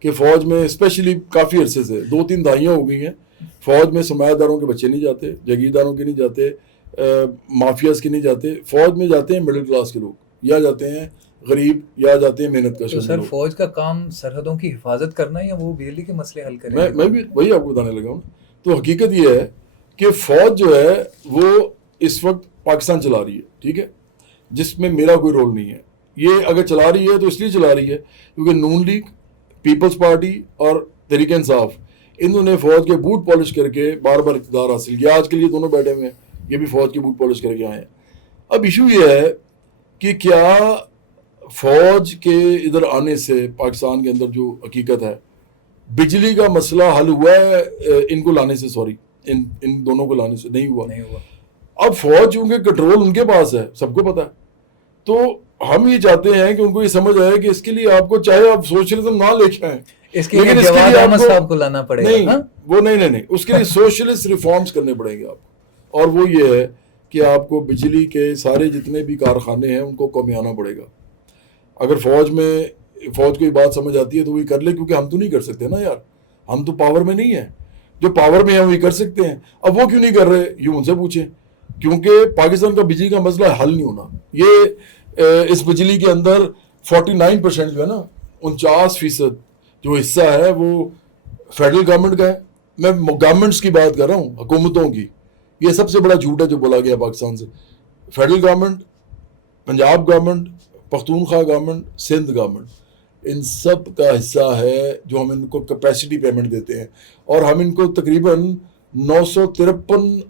کہ فوج میں اسپیشلی کافی عرصے سے 2-3 دہائیاں ہو گئی ہیں فوج میں سرمایہ داروں کے بچے نہیں جاتے, جاگیرداروں کے نہیں جاتے, مافیاز کے نہیں جاتے. فوج میں جاتے ہیں مڈل کلاس کے لوگ, یا جاتے ہیں غریب, یا جاتے ہیں محنت کش. تو سر فوج کا کام سرحدوں کی حفاظت کرنا ہے یا وہ بجلی کے مسئلے حل کرنا ہے؟ میں بھی وہی آپ کو بتانے لگا ہوں. تو حقیقت یہ ہے کہ فوج جو ہے وہ اس وقت پاکستان چلا رہی ہے, ٹھیک ہے, جس میں میرا کوئی رول نہیں ہے. یہ اگر چلا رہی ہے تو اس لیے چلا رہی ہے کیونکہ نون لیگ, پیپلز پارٹی اور تحریک انصاف انہوں نے فوج کے بوٹ پالش کر کے بار بار اقتدار حاصل کیا. آج کے لیے دونوں بیٹھے ہوئے ہیں, یہ بھی فوج کے بوٹ پالش کر کے آئے ہیں. اب ایشو یہ ہے کہ کیا فوج کے ادھر آنے سے پاکستان کے اندر جو حقیقت ہے بجلی کا مسئلہ حل ہوا ہے ان کو لانے سے, سوری ان دونوں کو لانے سے نہیں ہوا. اب فوج چونکہ کنٹرول ان کے پاس ہے, سب کو پتا ہے, تو ہم یہ چاہتے ہیں کہ ان کو یہ سمجھ آئے کہ اس کے لیے آپ کو چاہے آپ سوشلزم نہ لے کے آئیں, لیکن اس کے لیے آپ صاحب کو لانا پڑے گا. نہیں وہ نہیں, اس کے لیے سوشلسٹ ریفارمز کرنے پڑیں گے آپ کو, اور وہ یہ ہے کہ آپ کو بجلی کے سارے جتنے بھی کارخانے ہیں ان کو قومیانہ پڑے گا. اگر فوج کو یہ بات سمجھ آتی ہے تو وہی کر لے, کیونکہ ہم تو نہیں کر سکتے نا یار, ہم تو پاور میں نہیں ہیں. جو پاور میں ہیں وہی کر سکتے ہیں. اب وہ کیوں نہیں کر رہے یہ ان سے پوچھیں, کیونکہ پاکستان کا بجلی کا مسئلہ حل نہیں ہونا. یہ اس بجلی کے اندر 49% جو ہے نا, 49% جو حصہ ہے وہ فیڈرل گورنمنٹ کا ہے. میں گورنمنٹس کی بات کر رہا ہوں, حکومتوں کی. یہ سب سے بڑا جھوٹ ہے جو بولا گیا پاکستان سے. Federal government, Punjab government, Pakhtunkhwa government, Sindh government, ان سب کا حصہ ہے جو ہم ان کو کیپیسٹی پیمنٹ دیتے ہیں, اور ہم ان کو تقریباً 953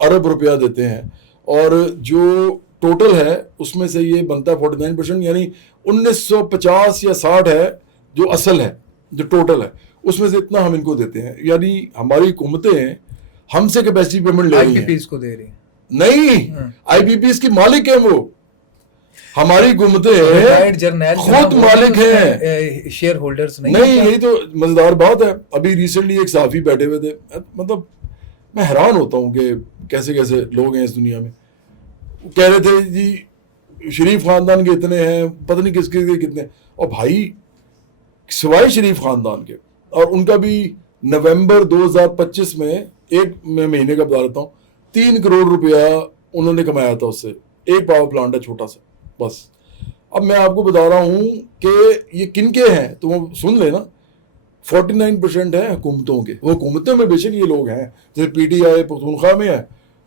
ارب روپیہ دیتے ہیں, اور جو ٹوٹل ہے اس میں سے یہ بنتا ہے 49%, یعنی 1950 یا 60 ہے جو اصل ہے, جو ٹوٹل ہے اس میں سے اتنا ہم ان کو دیتے ہیں. یعنی ہماری حکومتیں ہم سے کیپیسٹی پیمنٹ لے رہی ہیں. IPPs کو دے رہی ہیں. نہیں, IPPs کی مالک ہیں وہ, ہماری حکومتیں خود مالک ہیں, شیئر ہولڈرز نہیں. یہی تو مزیدار بات ہے. ابھی ریسنٹلی ایک صحافی بیٹھے ہوئے تھے, مطلب میں حیران ہوتا ہوں کہ کیسے کیسے لوگ ہیں اس دنیا میں. کہہ رہے تھے جی شریف خاندان کے اتنے ہیں, پتہ نہیں کس کے کتنے. اور بھائی سوائے شریف خاندان کے, اور ان کا بھی نومبر 2025 میں ایک میں مہینے کا بتا دیتا ہوں, 3 کروڑ روپیہ انہوں نے کمایا تھا اس سے. ایک پاور پلانٹ ہے چھوٹا سا بس. اب میں آپ کو بتا رہا ہوں کہ یہ کن کے ہیں تو وہ سن لیں نا. 49% ہے حکومتوں کے. وہ حکومتوں میں بے شک یہ لوگ ہیں, جیسے PTI پختونخوا میں ہے,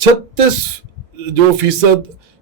36%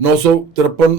953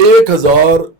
1000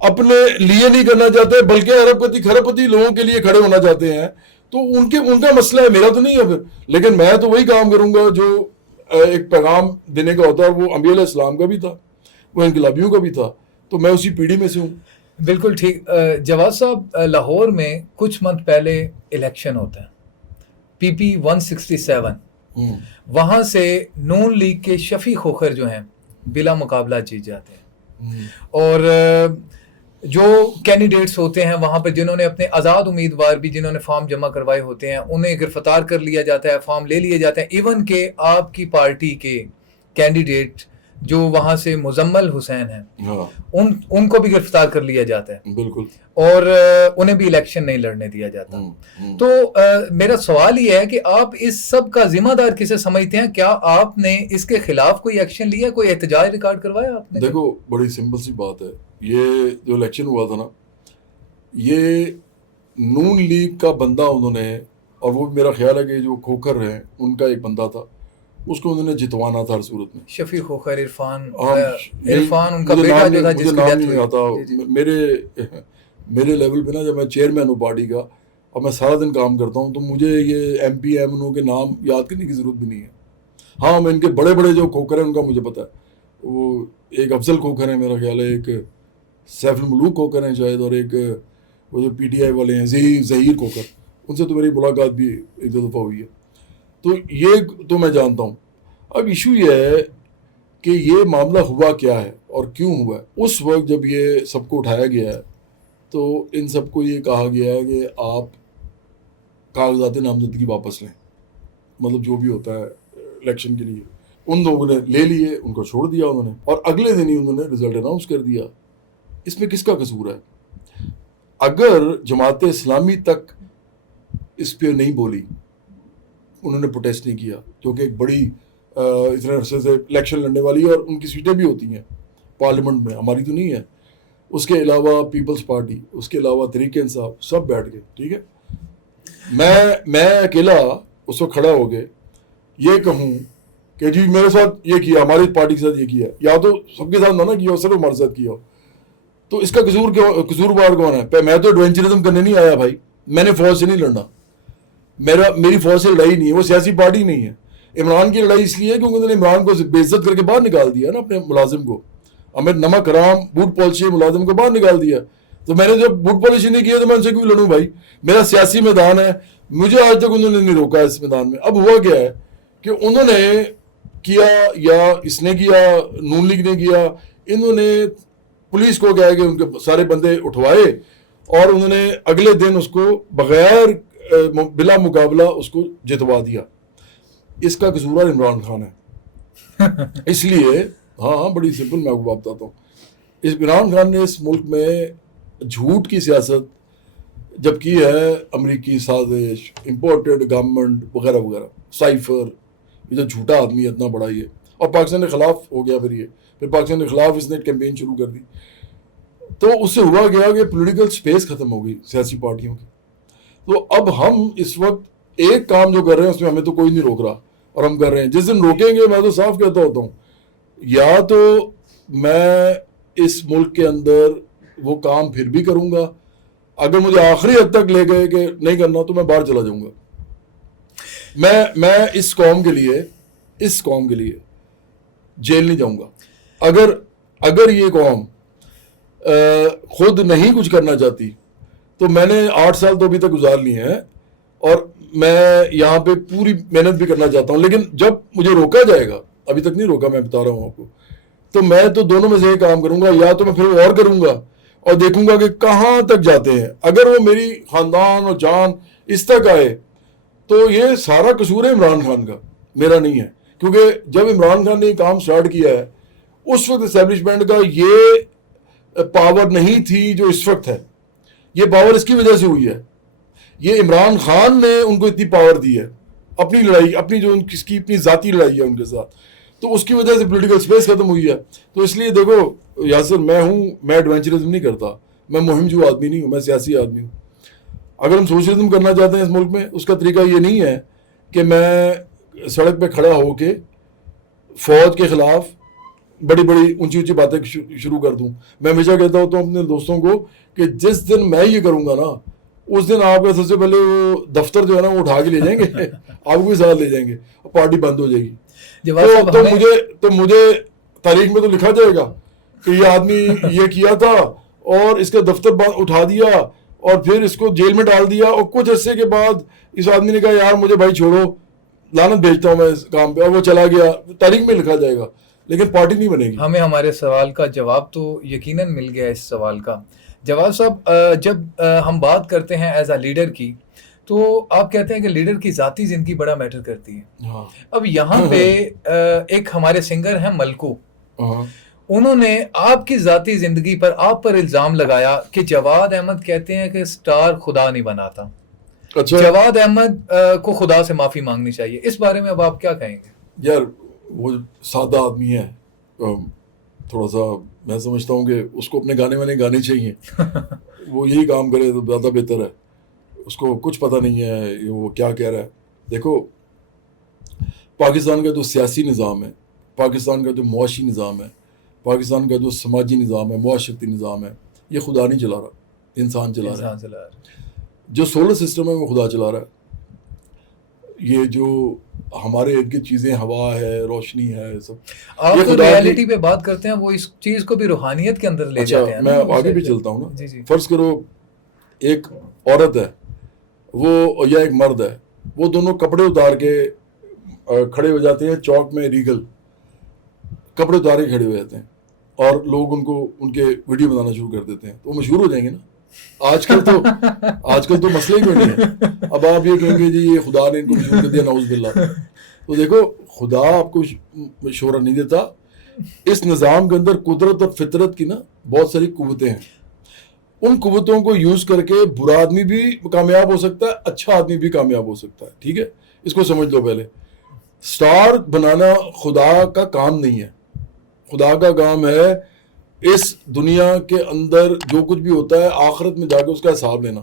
اپنے لیے نہیں کرنا چاہتے بلکہ ارب پتی کھرب پتی لوگوں کے لیے کھڑے ہونا چاہتے ہیں تو ان کا مسئلہ ہے, میرا تو نہیں ہے پھر. لیکن میں تو وہی کام کروں گا جو ایک پیغام دینے کا ہوتا ہے, وہ انبیاء علیہ السلام کا بھی تھا, وہ انقلابیوں کا بھی تھا, تو میں اسی پیڑھی میں سے ہوں. بالکل ٹھیک. جواد صاحب, لاہور میں کچھ منتھ پہلے الیکشن ہوتا ہے, PP 167, وہاں سے نون لیگ کے شفیع کھوکھر جو ہیں بلا مقابلہ جیت جاتے ہیں, اور جو کینڈیڈیٹس ہوتے ہیں وہاں پہ جنہوں نے اپنے آزاد امیدوار بھی جنہوں نے فارم جمع کروائے ہوتے ہیں انہیں گرفتار کر لیا جاتا ہے, فارم لے لیے جاتے ہیں. ایون کہ آپ کی پارٹی کے کینڈیڈیٹ جو وہاں سے مزمل حسین ہیں ان کو بھی گرفتار کر لیا جاتا ہے, بالکل, اور انہیں بھی الیکشن نہیں لڑنے دیا جاتا. تو میرا سوال یہ ہے کہ آپ اس سب کا ذمہ دار کسے سمجھتے ہیں؟ کیا آپ نے اس کے خلاف کوئی ایکشن لیا, کوئی احتجاج ریکارڈ کروایا آپ نے؟ دیکھو بڑی سمپل سی بات ہے, یہ جو الیکشن ہوا تھا نا, یہ نون لیگ کا بندہ انہوں نے, اور وہ میرا خیال ہے کہ جو کھوکھر ہیں ان کا ایک بندہ تھا, اس کو انہوں نے جتوانا تھا ہر صورت میں. شفیع کھوکھر, عرفان ان کا بیٹا جو تھا جس کی نام نہیں آتا میرے لیول پہ نا, جب میں چیئرمین ہوں پارٹی کا اور میں سارا دن کام کرتا ہوں تو مجھے یہ ایم پی ایم ان کے نام یاد کرنے کی ضرورت بھی نہیں ہے. ہاں, میں ان کے بڑے بڑے جو کھوکھر ہیں ان کا مجھے پتا ہے. وہ ایک افضل کھوکھر ہیں میرا خیال ہے, ایک سیف الملوک کھوکھر ہیں شاید, اور ایک وہ جو PTI والے ہیں ظہیر کھوکھر, ان سے تو میری ملاقات بھی ایک دو دفعہ ہوئی ہے. تو یہ تو میں جانتا ہوں. اب ایشو یہ ہے کہ یہ معاملہ ہوا کیا ہے اور کیوں ہوا ہے. اس وقت جب یہ سب کو اٹھایا گیا ہے تو ان سب کو یہ کہا گیا ہے کہ آپ کاغذات نامزدگی واپس لیں, مطلب جو بھی ہوتا ہے الیکشن کے لیے. ان لوگوں نے لے لیے, ان کو چھوڑ دیا انہوں نے, اور اگلے دن ہی انہوں نے رزلٹ اناؤنس کر دیا. اس میں کس کا قصور ہے؟ اگر جماعت اسلامی تک اس پہ نہیں بولی, انہوں نے پروٹیسٹ نہیں کیا, جو کہ ایک بڑی اتنے عرصے سے الیکشن لڑنے والی ہے اور ان کی سیٹیں بھی ہوتی ہیں پارلیمنٹ میں, ہماری تو نہیں ہے. اس کے علاوہ پیپلز پارٹی, اس کے علاوہ تحریک انصاف, سب بیٹھ گئے. ٹھیک ہے, میں اکیلا اس وقت کھڑا ہو کے یہ کہوں کہ جی میرے ساتھ یہ کیا, ہماری پارٹی کے ساتھ یہ کیا, یا تو سب کے ساتھ نہ کیا ہو, صرف ہمارے ساتھ کیا ہو, تو اس کا قصوروار کون ہے؟ میں تو ایڈونچرزم کرنے نہیں آیا بھائی, میں نے فوج سے نہیں لڑنا, میری فوج سے لڑائی نہیں ہے, وہ سیاسی پارٹی نہیں ہے. عمران کی لڑائی اس لیے ہے کیونکہ انہوں نے عمران کو بے عزت کر کے باہر نکال دیا نا, اپنے ملازم کو, امیر نمک حرام بوٹ پالیشی ملازم کو باہر نکال دیا. تو میں نے جب بوٹ پالیشی نہیں کیا تو میں ان سے کیوں لڑوں بھائی؟ میرا سیاسی میدان ہے, مجھے آج تک انہوں نے نہیں روکا اس میدان میں. اب ہوا کیا ہے کہ انہوں نے کیا, یا اس نے کیا, نون لیگ نے کیا, انہوں نے پولیس کو کہا کہ ان کے سارے بندے اٹھوائے اور انہوں نے اگلے دن اس کو بغیر بلا مقابلہ اس کو جتوا دیا. اس کا قصور عمران خان ہے. اس لیے ہاں بڑی سمپل میں آپ کو بتاتا ہوں, اس عمران خان نے اس ملک میں جھوٹ کی سیاست جب کی ہے, امریکی سازش, امپورٹڈ گورنمنٹ وغیرہ وغیرہ, سائفر, یہ جو جھوٹا آدمی ہے اتنا بڑا یہ, اور پاکستان کے خلاف ہو گیا. پھر پاکستان کے خلاف اس نے کیمپین شروع کر دی. تو اس سے ہوا گیا کہ پولیٹیکل سپیس ختم ہو گئی سیاسی پارٹیوں کی. تو اب ہم اس وقت ایک کام جو کر رہے ہیں اس میں ہمیں تو کوئی نہیں روک رہا, اور ہم کر رہے ہیں. جس دن روکیں گے میں تو صاف کہتا ہوتا ہوں, یا تو میں اس ملک کے اندر وہ کام پھر بھی کروں گا, اگر مجھے آخری حد تک لے گئے کہ نہیں کرنا تو میں باہر چلا جاؤں گا. میں اس قوم کے لیے جیل نہیں جاؤں گا. اگر یہ قوم خود نہیں کچھ کرنا چاہتی تو میں نے 8 سال تو ابھی تک گزار لیے ہیں, اور میں یہاں پہ پوری محنت بھی کرنا چاہتا ہوں. لیکن جب مجھے روکا جائے گا, ابھی تک نہیں روکا, میں بتا رہا ہوں آپ کو, تو میں تو دونوں میں سے یہ کام کروں گا, یا تو میں پھر اور کروں گا اور دیکھوں گا کہ کہاں تک جاتے ہیں. اگر وہ میری خاندان اور جان اس تک آئے تو یہ سارا قصور ہے عمران خان کا, میرا نہیں ہے. کیونکہ جب عمران خان نے یہ کام سٹارٹ کیا ہے اس وقت اسٹیبلشمنٹ کا یہ پاور نہیں تھی جو اس وقت ہے. یہ پاور اس کی وجہ سے ہوئی ہے, یہ عمران خان نے ان کو اتنی پاور دی ہے, اپنی لڑائی, اپنی جو کس کی اپنی ذاتی لڑائی ہے ان کے ساتھ, تو اس کی وجہ سے پولیٹیکل سپیس ختم ہوئی ہے. تو اس لیے دیکھو یاسر, میں ایڈونچرزم نہیں کرتا, میں مہم جو آدمی نہیں ہوں, میں سیاسی آدمی ہوں. اگر ہم سوشلزم کرنا چاہتے ہیں اس ملک میں, اس کا طریقہ یہ نہیں ہے کہ میں سڑک پہ کھڑا ہو کے فوج کے خلاف بڑی بڑی اونچی اونچی باتیں شروع کر دوں. میں ہمیشہ کہتا ہوتا ہوں اپنے دوستوں کو کہ جس دن میں یہ کروں گا نا اس دن آپ کا سب سے پہلے وہ دفتر جو ہے نا وہ اٹھا کے لے جائیں گے, آپ کو بھی ساتھ لے جائیں گے اور پارٹی بند ہو جائے گی. تو مجھے تاریخ میں تو لکھا جائے گا کہ یہ آدمی یہ کیا تھا اور اس کا دفتر اٹھا دیا اور پھر اس کو جیل میں ڈال دیا, اور کچھ عرصے کے بعد اس آدمی نے کہا یار مجھے بھائی چھوڑو, لعنت بھیجتا ہوں میں اس کام پہ, اور وہ چلا گیا. تاریخ میں لکھا جائے گا لیکن پارٹی نہیں بنے گی. ہمیں ہمارے سوال کا جواب تو یقیناً مل گیا. اس سوال کا جواب صاحب, جب ہم بات کرتے ہیں ایز اے لیڈر کی, تو آپ کہتے ہیں کہ لیڈر کی ذاتی زندگی بڑا میٹر کرتی ہے. اب یہاں پہ ایک ہمارے سنگر ہیں ملکو, انہوں نے آپ کی ذاتی زندگی پر آپ پر الزام لگایا کہ جواد احمد کہتے ہیں کہ سٹار خدا نہیں بناتا. جواد احمد کو خدا سے معافی مانگنی چاہیے. اس بارے میں اب آپ کیا کہیں گے؟ یار وہ سادہ آدمی ہے, تھوڑا سا میں سمجھتا ہوں کہ اس کو اپنے گانے وانے گانے چاہیے, وہ یہی کام کرے تو زیادہ بہتر ہے. اس کو کچھ پتہ نہیں ہے وہ کیا کہہ رہا ہے. دیکھو پاکستان کا جو سیاسی نظام ہے, پاکستان کا جو معاشی نظام ہے, پاکستان کا جو سماجی نظام ہے, معاشرتی نظام ہے, یہ خدا نہیں چلا رہا, انسان چلا رہا ہے. جو سولر سسٹم ہے وہ خدا چلا رہا ہے. یہ جو ہمارے ارد گرد چیزیں, ہوا ہے, روشنی ہے, سب آپ تو ریالٹی پہ بات کرتے ہیں, وہ اس چیز کو بھی روحانیت کے اندر لے جاتے ہیں. میں آگے بھی چلتا ہوں نا. فرض کرو ایک عورت ہے وہ یا ایک مرد ہے, وہ دونوں کپڑے اتار کے کھڑے ہو جاتے ہیں چوک میں, ریگل کپڑے اتار کے کھڑے ہو جاتے ہیں اور لوگ ان کے ویڈیو بنانا شروع کر دیتے ہیں, تو وہ مشہور ہو جائیں گے نا. آج کل تو مسئلہ ہی کوئی نہیں ہے. اب آپ یہ کہیں گے جی یہ خدا نے ان کو مشہور کر دیا, نعوذ باللہ. تو دیکھو خدا آپ کو شہرت نہیں دیتا. اس نظام کے اندر قدرت اور فطرت کی نا بہت ساری قوتیں ہیں. ان قوتوں کو یوز کر کے برا آدمی بھی کامیاب ہو سکتا ہے, اچھا آدمی بھی کامیاب ہو سکتا ہے. ٹھیک ہے, اس کو سمجھ لو. پہلے سٹار بنانا خدا کا کام نہیں ہے. خدا کا کام ہے اس دنیا کے اندر جو کچھ بھی ہوتا ہے آخرت میں جا کے اس کا حساب لینا.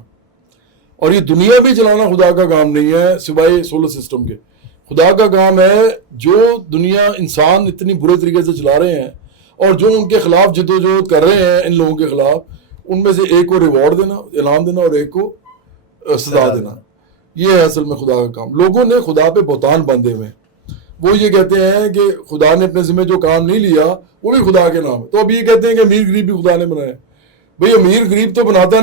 اور یہ دنیا بھی چلانا خدا کا کام نہیں ہے سوائے سولر سسٹم کے. خدا کا کام ہے جو دنیا انسان اتنی برے طریقے سے چلا رہے ہیں اور جو ان کے خلاف جدوجہد کر رہے ہیں ان لوگوں کے خلاف, ان میں سے ایک کو ریوارڈ دینا, انعام دینا, اور ایک کو سزا دینا. یہ ہے اصل میں خدا کا کام. لوگوں نے خدا پہ بہتان باندھے ہوئے ہیں. وہ یہ کہتے ہیں کہ خدا نے اپنے ذمہ جو کام نہیں لیا وہ بھی خدا کے نام ہے. تو اب یہ کہتے ہیں کہ امیر غریب بھی خدا نے بنایا. بھئی امیر غریب تو بناتا ہے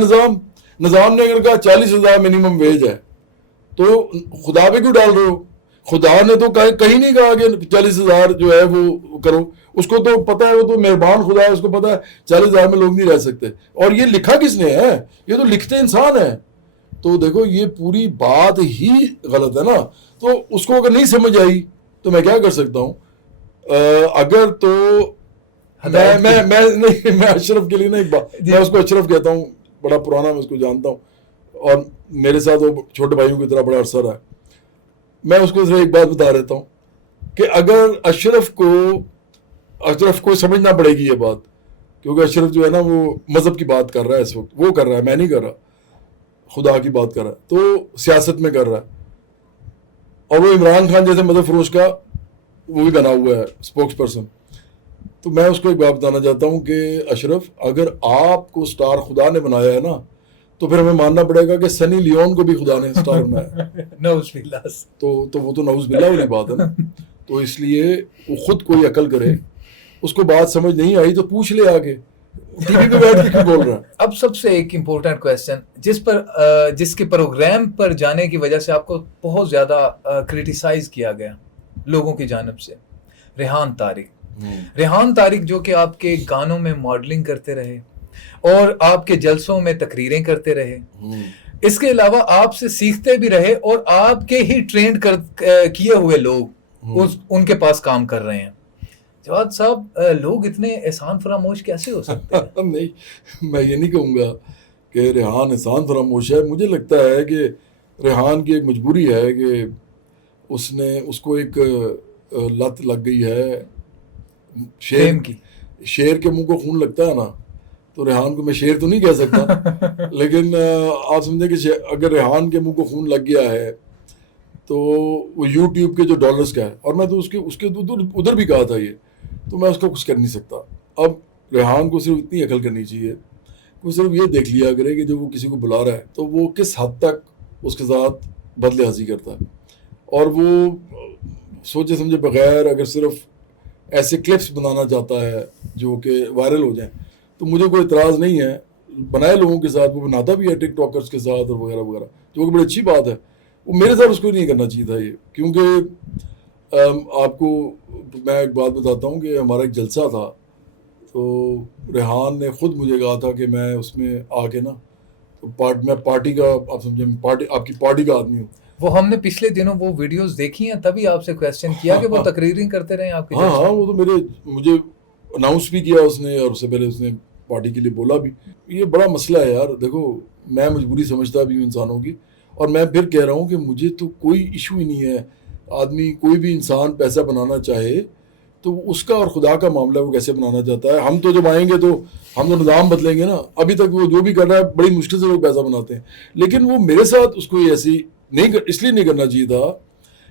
نظام نے اگر کہا 40,000 منیمم ویج ہے تو خدا پہ کیوں ڈال رہے ہو؟ خدا نے تو کہیں نہیں کہا کہ 40,000 جو ہے وہ کرو. اس کو تو پتہ ہے, وہ تو مہربان خدا ہے, اس کو پتہ ہے 40,000 میں لوگ نہیں رہ سکتے. اور یہ لکھا کس نے ہے؟ یہ تو لکھتے انسان ہیں. تو دیکھو یہ پوری بات ہی غلط ہے نا. تو اس کو اگر نہیں سمجھ آئی تو میں کیا کر سکتا ہوں؟ اگر تو میں اشرف کے لیے نا ایک بات, میں اس کو اشرف کہتا ہوں, بڑا پرانا, میں اس کو جانتا ہوں اور میرے ساتھ وہ چھوٹے بھائیوں کی طرح بڑا عرصہ رہا ہے. میں اس کو صرف ایک بات بتا رہتا ہوں کہ اگر اشرف کو سمجھنا پڑے گی یہ بات, کیونکہ اشرف جو ہے نا وہ مذہب کی بات کر رہا ہے اس وقت, وہ کر رہا ہے, میں نہیں کر رہا, خدا کی بات کر رہا ہے, تو سیاست میں کر رہا ہے. اور وہ عمران خان جیسے مذہب فروش کا وہ بھی بنا ہوا ہے اسپوکس پرسن. تو میں اس کو ایک بات بتانا چاہتا ہوں کہ اشرف, اگر آپ کو سٹار خدا نے بنایا ہے نا تو پھر ہمیں ماننا پڑے گا کہ سنی لیون کو بھی خدا نے سٹار بنایا. نعوذ باللہ. تو وہ تو نعوذ باللہ والی بات ہے نا. تو اس لیے وہ خود کوئی عقل کرے, اس کو بات سمجھ نہیں آئی تو پوچھ لے آگے, ٹی وی پہ بیٹھ کے کیوں بول رہا ہے. اب سب سے ایک امپورٹنٹ کویسچن جس کے پروگرام پر جانے کی وجہ سے آپ کو بہت زیادہ کرٹیسائز کیا گیا لوگوں کی جانب سے, ریحان طارق. ریحان طارق جو کہ آپ کے گانوں میں ماڈلنگ کرتے رہے اور آپ کے جلسوں میں تقریریں کرتے رہے, اس کے علاوہ آپ سے سیکھتے بھی رہے اور آپ کے ہی ٹرینڈ کیے ہوئے لوگ ان کے پاس کام کر رہے ہیں. جواد صاحب, لوگ اتنے احسان فراموش کیسے ہو سکتے ہیں؟ نہیں, میں یہ نہیں کہوں گا کہ ریحان احسان فراموش ہے. مجھے لگتا ہے کہ ریحان کی ایک مجبوری ہے کہ اس کو ایک لت لگ گئی ہے. شیر کے منہ کو خون لگتا ہے نا, تو ریحان کو میں شیر تو نہیں کہہ سکتا لیکن آپ سمجھیں کہ اگر ریحان کے منہ کو خون لگ گیا ہے تو وہ یوٹیوب کے جو ڈالرز کا ہے, اور میں تو اس کے ادھر بھی کہا تھا یہ تو میں اس کا کچھ کر نہیں سکتا. اب ریحان کو صرف اتنی عقل کرنی چاہیے، وہ صرف یہ دیکھ لیا کرے کہ جب وہ کسی کو بلا رہا ہے تو وہ کس حد تک اس کے ساتھ بد لحاظی کرتا ہے، اور وہ سوچے سمجھے بغیر اگر صرف ایسے کلپس بنانا چاہتا ہے جو کہ وائرل ہو جائیں تو مجھے کوئی اعتراض نہیں ہے. بنائے لوگوں کے ساتھ، وہ بناتا بھی ہے ٹک ٹاکرز کے ساتھ اور وغیرہ وغیرہ، جو کہ بڑی اچھی بات ہے. وہ میرے ساتھ اس کو نہیں کرنا چاہیے تھا یہ، کیونکہ آپ کو میں ایک بات بتاتا ہوں کہ ہمارا ایک جلسہ تھا تو ریحان نے خود مجھے کہا تھا کہ میں اس میں آ کے نا میں پارٹی کا، آپ سمجھیں آپ کی پارٹی کا آدمی ہوں. وہ ہم نے پچھلے دنوں وہ ویڈیوز دیکھی ہیں، تبھی آپ سے کویسچن کیا کہ وہ تقریریں کرتے رہے آپ کی. ہاں وہ تو مجھے اناؤنس بھی کیا اس نے، اور اس سے پہلے اس نے پارٹی کے لیے بولا بھی. یہ بڑا مسئلہ ہے یار. دیکھو میں مجبوری سمجھتا بھی ہوں انسانوں کی، اور میں پھر کہہ رہا ہوں کہ مجھے تو کوئی ایشو ہی نہیں ہے. آدمی کوئی بھی انسان پیسہ بنانا چاہے تو اس کا اور خدا کا معاملہ وہ کیسے بنانا چاہتا ہے. ہم تو جب آئیں گے تو ہم تو نظام بدلیں گے نا. ابھی تک وہ جو بھی کر رہا ہے بڑی مشکل سے لوگ پیسہ بناتے ہیں، لیکن وہ میرے ساتھ اس کو ایسی نہیں، اس لیے نہیں کرنا چاہیے تھا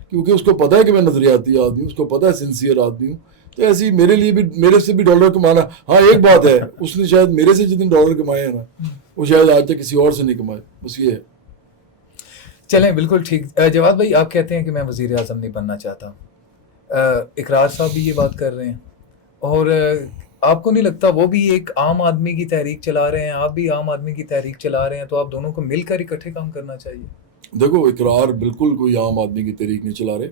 کیونکہ اس کو پتہ ہے کہ میں نظریاتی آدمی ہوں، اس کو پتہ ہے سنسیئر آدمی ہوں. تو ایسی میرے لیے بھی، میرے سے بھی ڈالر کمانا. ہاں ایک بات ہے، اس نے شاید میرے سے جتنے ڈالر کمائے ہیں نا وہ شاید آج تک کسی اور سے نہیں کمائے. بس یہ ہے. چلیں بالکل ٹھیک. جواد بھائی آپ کہتے ہیں کہ میں وزیر اعظم نہیں بننا چاہتا، اقرار صاحب بھی یہ بات کر رہے ہیں، اور آپ کو نہیں لگتا وہ بھی ایک عام آدمی کی تحریک چلا رہے ہیں، آپ بھی عام آدمی کی تحریک چلا رہے ہیں، تو آپ دونوں کو مل کر اکٹھے کام کرنا چاہیے؟ دیکھو اقرار بالکل کوئی عام آدمی کی تحریک نہیں چلا رہے.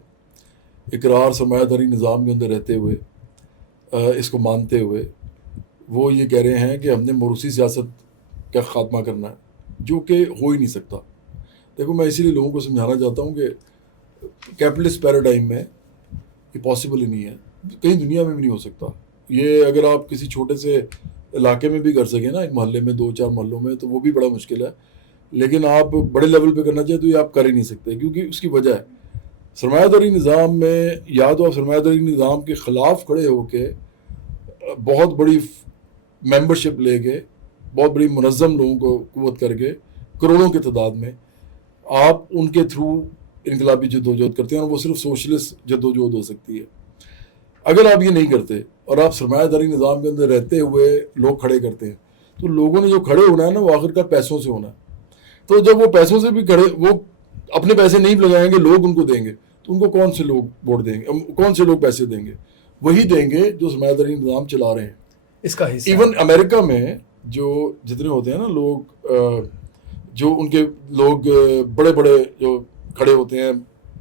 اقرار سرمایہ داری نظام کے اندر رہتے ہوئے، اس کو مانتے ہوئے وہ یہ کہہ رہے ہیں کہ ہم نے موروثی سیاست کا خاتمہ کرنا ہے، جو کہ ہو ہی نہیں سکتا. دیکھو میں اسی لیے لوگوں کو سمجھانا چاہتا ہوں کہ کیپٹلسٹ پیراڈائم میں یہ پاسبل ہی نہیں ہے، کہیں دنیا میں بھی نہیں ہو سکتا. یہ اگر آپ کسی چھوٹے سے علاقے میں بھی کر سکیں نا، ایک محلے میں 2-4 محلوں میں، تو وہ بھی بڑا مشکل ہے. لیکن آپ بڑے لیول پہ کرنا چاہیں تو یہ آپ کر ہی نہیں سکتے، کیونکہ اس کی وجہ ہے سرمایہ داری نظام میں. یا تو آپ سرمایہ داری نظام کے خلاف کھڑے ہو کے بہت بڑی ممبرشپ لے کے، بہت بڑی منظم لوگوں کو قوت کر کے، کروڑوں کی تعداد میں آپ ان کے تھرو انقلابی جدوجہد کرتے ہیں، اور وہ صرف سوشلسٹ جدوجہد ہو سکتی ہے. اگر آپ یہ نہیں کرتے اور آپ سرمایہ داری نظام کے اندر رہتے ہوئے لوگ کھڑے کرتے ہیں، تو لوگوں نے جو کھڑے ہونا ہے نا وہ آخر کا پیسوں سے ہونا ہے. تو جب وہ پیسوں سے بھی کھڑے، وہ اپنے پیسے نہیں لگائیں گے، لوگ ان کو دیں گے، تو ان کو کون سے لوگ ووٹ دیں گے، کون سے لوگ پیسے دیں گے؟ وہی دیں گے جو سرمایہ داری نظام چلا رہے ہیں. اس کا حصہ ایون امریکہ میں جو جتنے ہوتے ہیں نا لوگ، جو ان کے لوگ بڑے بڑے جو کھڑے ہوتے ہیں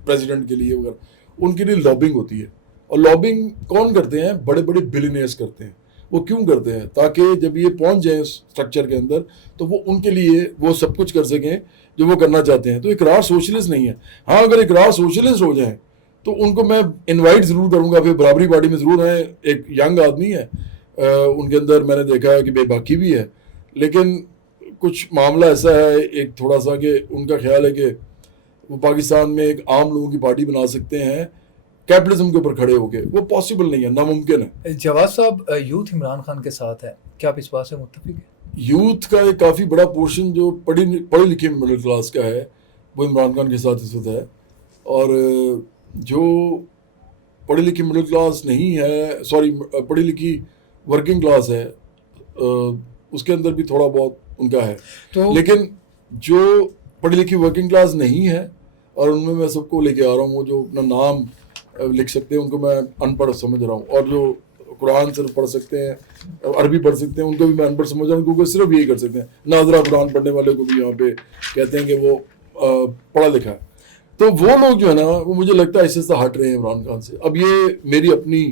پریزیڈنٹ کے لیے وغیرہ، ان کے لیے لابنگ ہوتی ہے. اور لابنگ کون کرتے ہیں؟ بڑے بڑے بلینئرز کرتے ہیں. وہ کیوں کرتے ہیں؟ تاکہ جب یہ پہنچ جائیں اسٹرکچر کے اندر تو وہ ان کے لیے وہ سب کچھ کر سکیں جو وہ کرنا چاہتے ہیں. تو اقرار سوشلسٹ نہیں ہے. ہاں اگر اقرار سوشلسٹ ہو جائیں تو ان کو میں انوائٹ ضرور کروں گا. پھر برابری پارٹی میں ضرور ہیں، ایک ینگ آدمی ہے، ان کے اندر میں نے دیکھا ہے کہ بے باکی بھی ہے، لیکن کچھ معاملہ ایسا ہے ایک تھوڑا سا کہ ان کا خیال ہے کہ وہ پاکستان میں ایک عام لوگوں کی پارٹی بنا سکتے ہیں کیپٹلزم کے اوپر کھڑے ہو کے. وہ پاسبل نہیں ہے، ناممکن ہے. جواد صاحب یوتھ عمران خان کے ساتھ ہے، کیا آپ اس بات سے متفق ہیں؟ یوتھ کا ایک کافی بڑا پورشن جو پڑھے لکھے مڈل کلاس کا ہے وہ عمران خان کے ساتھ اس وقت ہے، اور جو پڑھی لکھی مڈل کلاس نہیں ہے، پڑھی لکھی ورکنگ کلاس ہے، اس کے اندر بھی تھوڑا بہت ان کا ہے. لیکن جو پڑھی لکھی ورکنگ کلاس نہیں ہے، اور ان میں سب کو لے کے آ رہا ہوں، وہ جو اپنا نام لکھ سکتے ہیں ان کو میں ان پڑھ سمجھ رہا ہوں، اور جو قرآن صرف پڑھ سکتے ہیں، عربی پڑھ سکتے ہیں، ان کو بھی میں ان پڑھ سمجھ رہا ہوں، کیونکہ صرف یہی کر سکتے ہیں. ناظرہ قرآن پڑھنے والے کو بھی یہاں پہ کہتے ہیں کہ وہ پڑھا لکھا ہے. تو وہ لوگ جو ہے نا وہ مجھے لگتا ہے اس سے ہٹ رہے ہیں عمران خان سے. اب یہ میری اپنی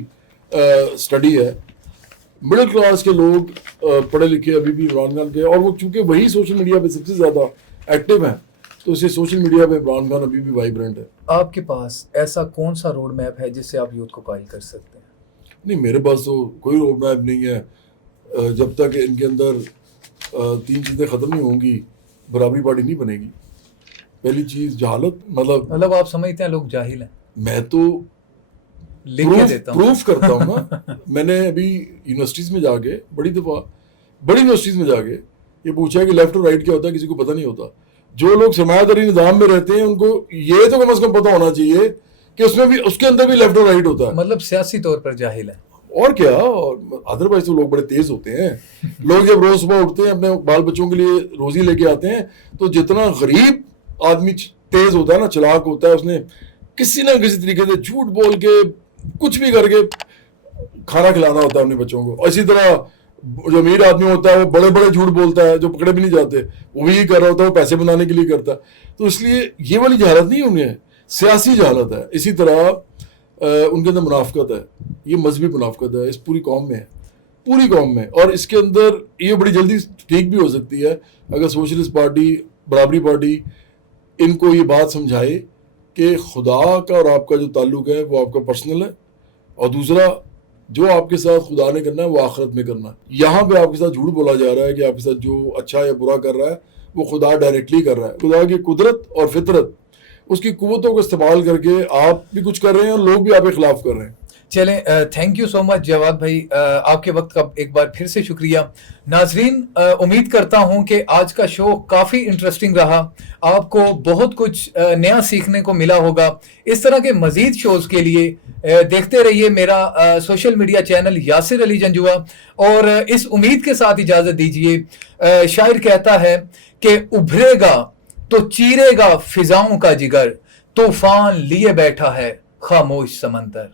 اسٹڈی ہے. مڈل کلاس کے لوگ پڑھے لکھے ابھی بھی عمران خان کے، اور وہ چونکہ وہی سوشل میڈیا پہ سب سے زیادہ ایکٹیو ہیں، تو اسے سوشل میڈیا پہ عمران خان ابھی بھی وائبرنٹ ہے. آپ کے پاس ایسا کون سا روڈ میپ ہے جس سے آپ یوتھ کو قائل کر سکتے ہیں؟ نہیں، میرے پاس تو کوئی روڈ میپ نہیں ہے. جب تک ان کے اندر 3 چیزیں ختم نہیں ہوں گی برابری پارٹی نہیں بنے گی. پہلی چیز جہالت، مطلب آپ سمجھتے ہیں لوگ جاہل ہیں؟ میں تو پروف کرتا ہوں نا. میں نے ابھی یونیورسٹیز میں جا کے بڑی یونیورسٹیز میں جا کے یہ پوچھا کہ لیفٹ اور رائٹ کیا ہوتا ہے، کسی کو پتہ نہیں ہوتا. جو لوگ سرمایہ داری نظام میں رہتے ہیں ان کو یہ تو کم از کم پتہ ہونا چاہیے کہ اس میں بھی، اس کے اندر بھی لیفٹ اور رائٹ ہوتا ہے. مطلب سیاسی طور پر جاہل ہے. اور کیا, اور ادروائز تو لوگ بڑے تیز ہوتے ہیں. لوگ جب روز صبح اٹھتے ہیں اپنے بال بچوں کے لیے روزی لے کے آتے ہیں, تو جتنا غریب آدمی تیز ہوتا ہے نا, چلاک ہوتا ہے, اس نے کسی نہ کسی طریقے سے جھوٹ بول کے کچھ بھی کر کے کھانا کھلانا ہوتا ہے اپنے بچوں کو. اور اسی طرح جو امیر آدمی ہوتا ہے وہ بڑے بڑے جھوٹ بولتا ہے, جو پکڑے بھی نہیں جاتے, وہ بھی یہ کر رہا ہوتا ہے, وہ پیسے بنانے کے لیے کرتا ہے. تو اس لیے یہ والی جہالت نہیں انہیں, سیاسی جہالت ہے. اسی طرح ان کے اندر منافقت ہے, یہ مذہبی منافقت ہے, اس پوری قوم میں ہے, پوری قوم میں. اور اس کے اندر یہ بڑی جلدی ٹھیک بھی ہو سکتی ہے اگر سوشلسٹ پارٹی, برابری پارٹی ان کو یہ بات سمجھائے کہ خدا کا اور آپ کا جو تعلق ہے وہ آپ کا پرسنل ہے, اور دوسرا جو آپ کے ساتھ خدا نے کرنا ہے وہ آخرت میں کرنا ہے. یہاں پہ آپ کے ساتھ جھوٹ بولا جا رہا ہے کہ آپ کے ساتھ جو اچھا یا برا کر رہا ہے وہ خدا ڈائریکٹلی کر رہا ہے. خدا کی قدرت اور فطرت, اس کی قوتوں کو استعمال کر کے آپ بھی کچھ کر رہے ہیں اور لوگ بھی آپ کے خلاف کر رہے ہیں. چلیں, تھینک یو سو مچ جواد بھائی, آپ کے وقت کا ایک بار پھر سے شکریہ. ناظرین, امید کرتا ہوں کہ آج کا شو کافی انٹرسٹنگ رہا, آپ کو بہت کچھ نیا سیکھنے کو ملا ہوگا. اس طرح کے مزید شوز کے لیے دیکھتے رہیے میرا سوشل میڈیا چینل یاسر علی جنجوا, اور اس امید کے ساتھ اجازت دیجیے. شاعر کہتا ہے کہ ابھرے گا تو چیرے گا فضاؤں کا جگر, طوفان لیے بیٹھا ہے خاموش سمندر.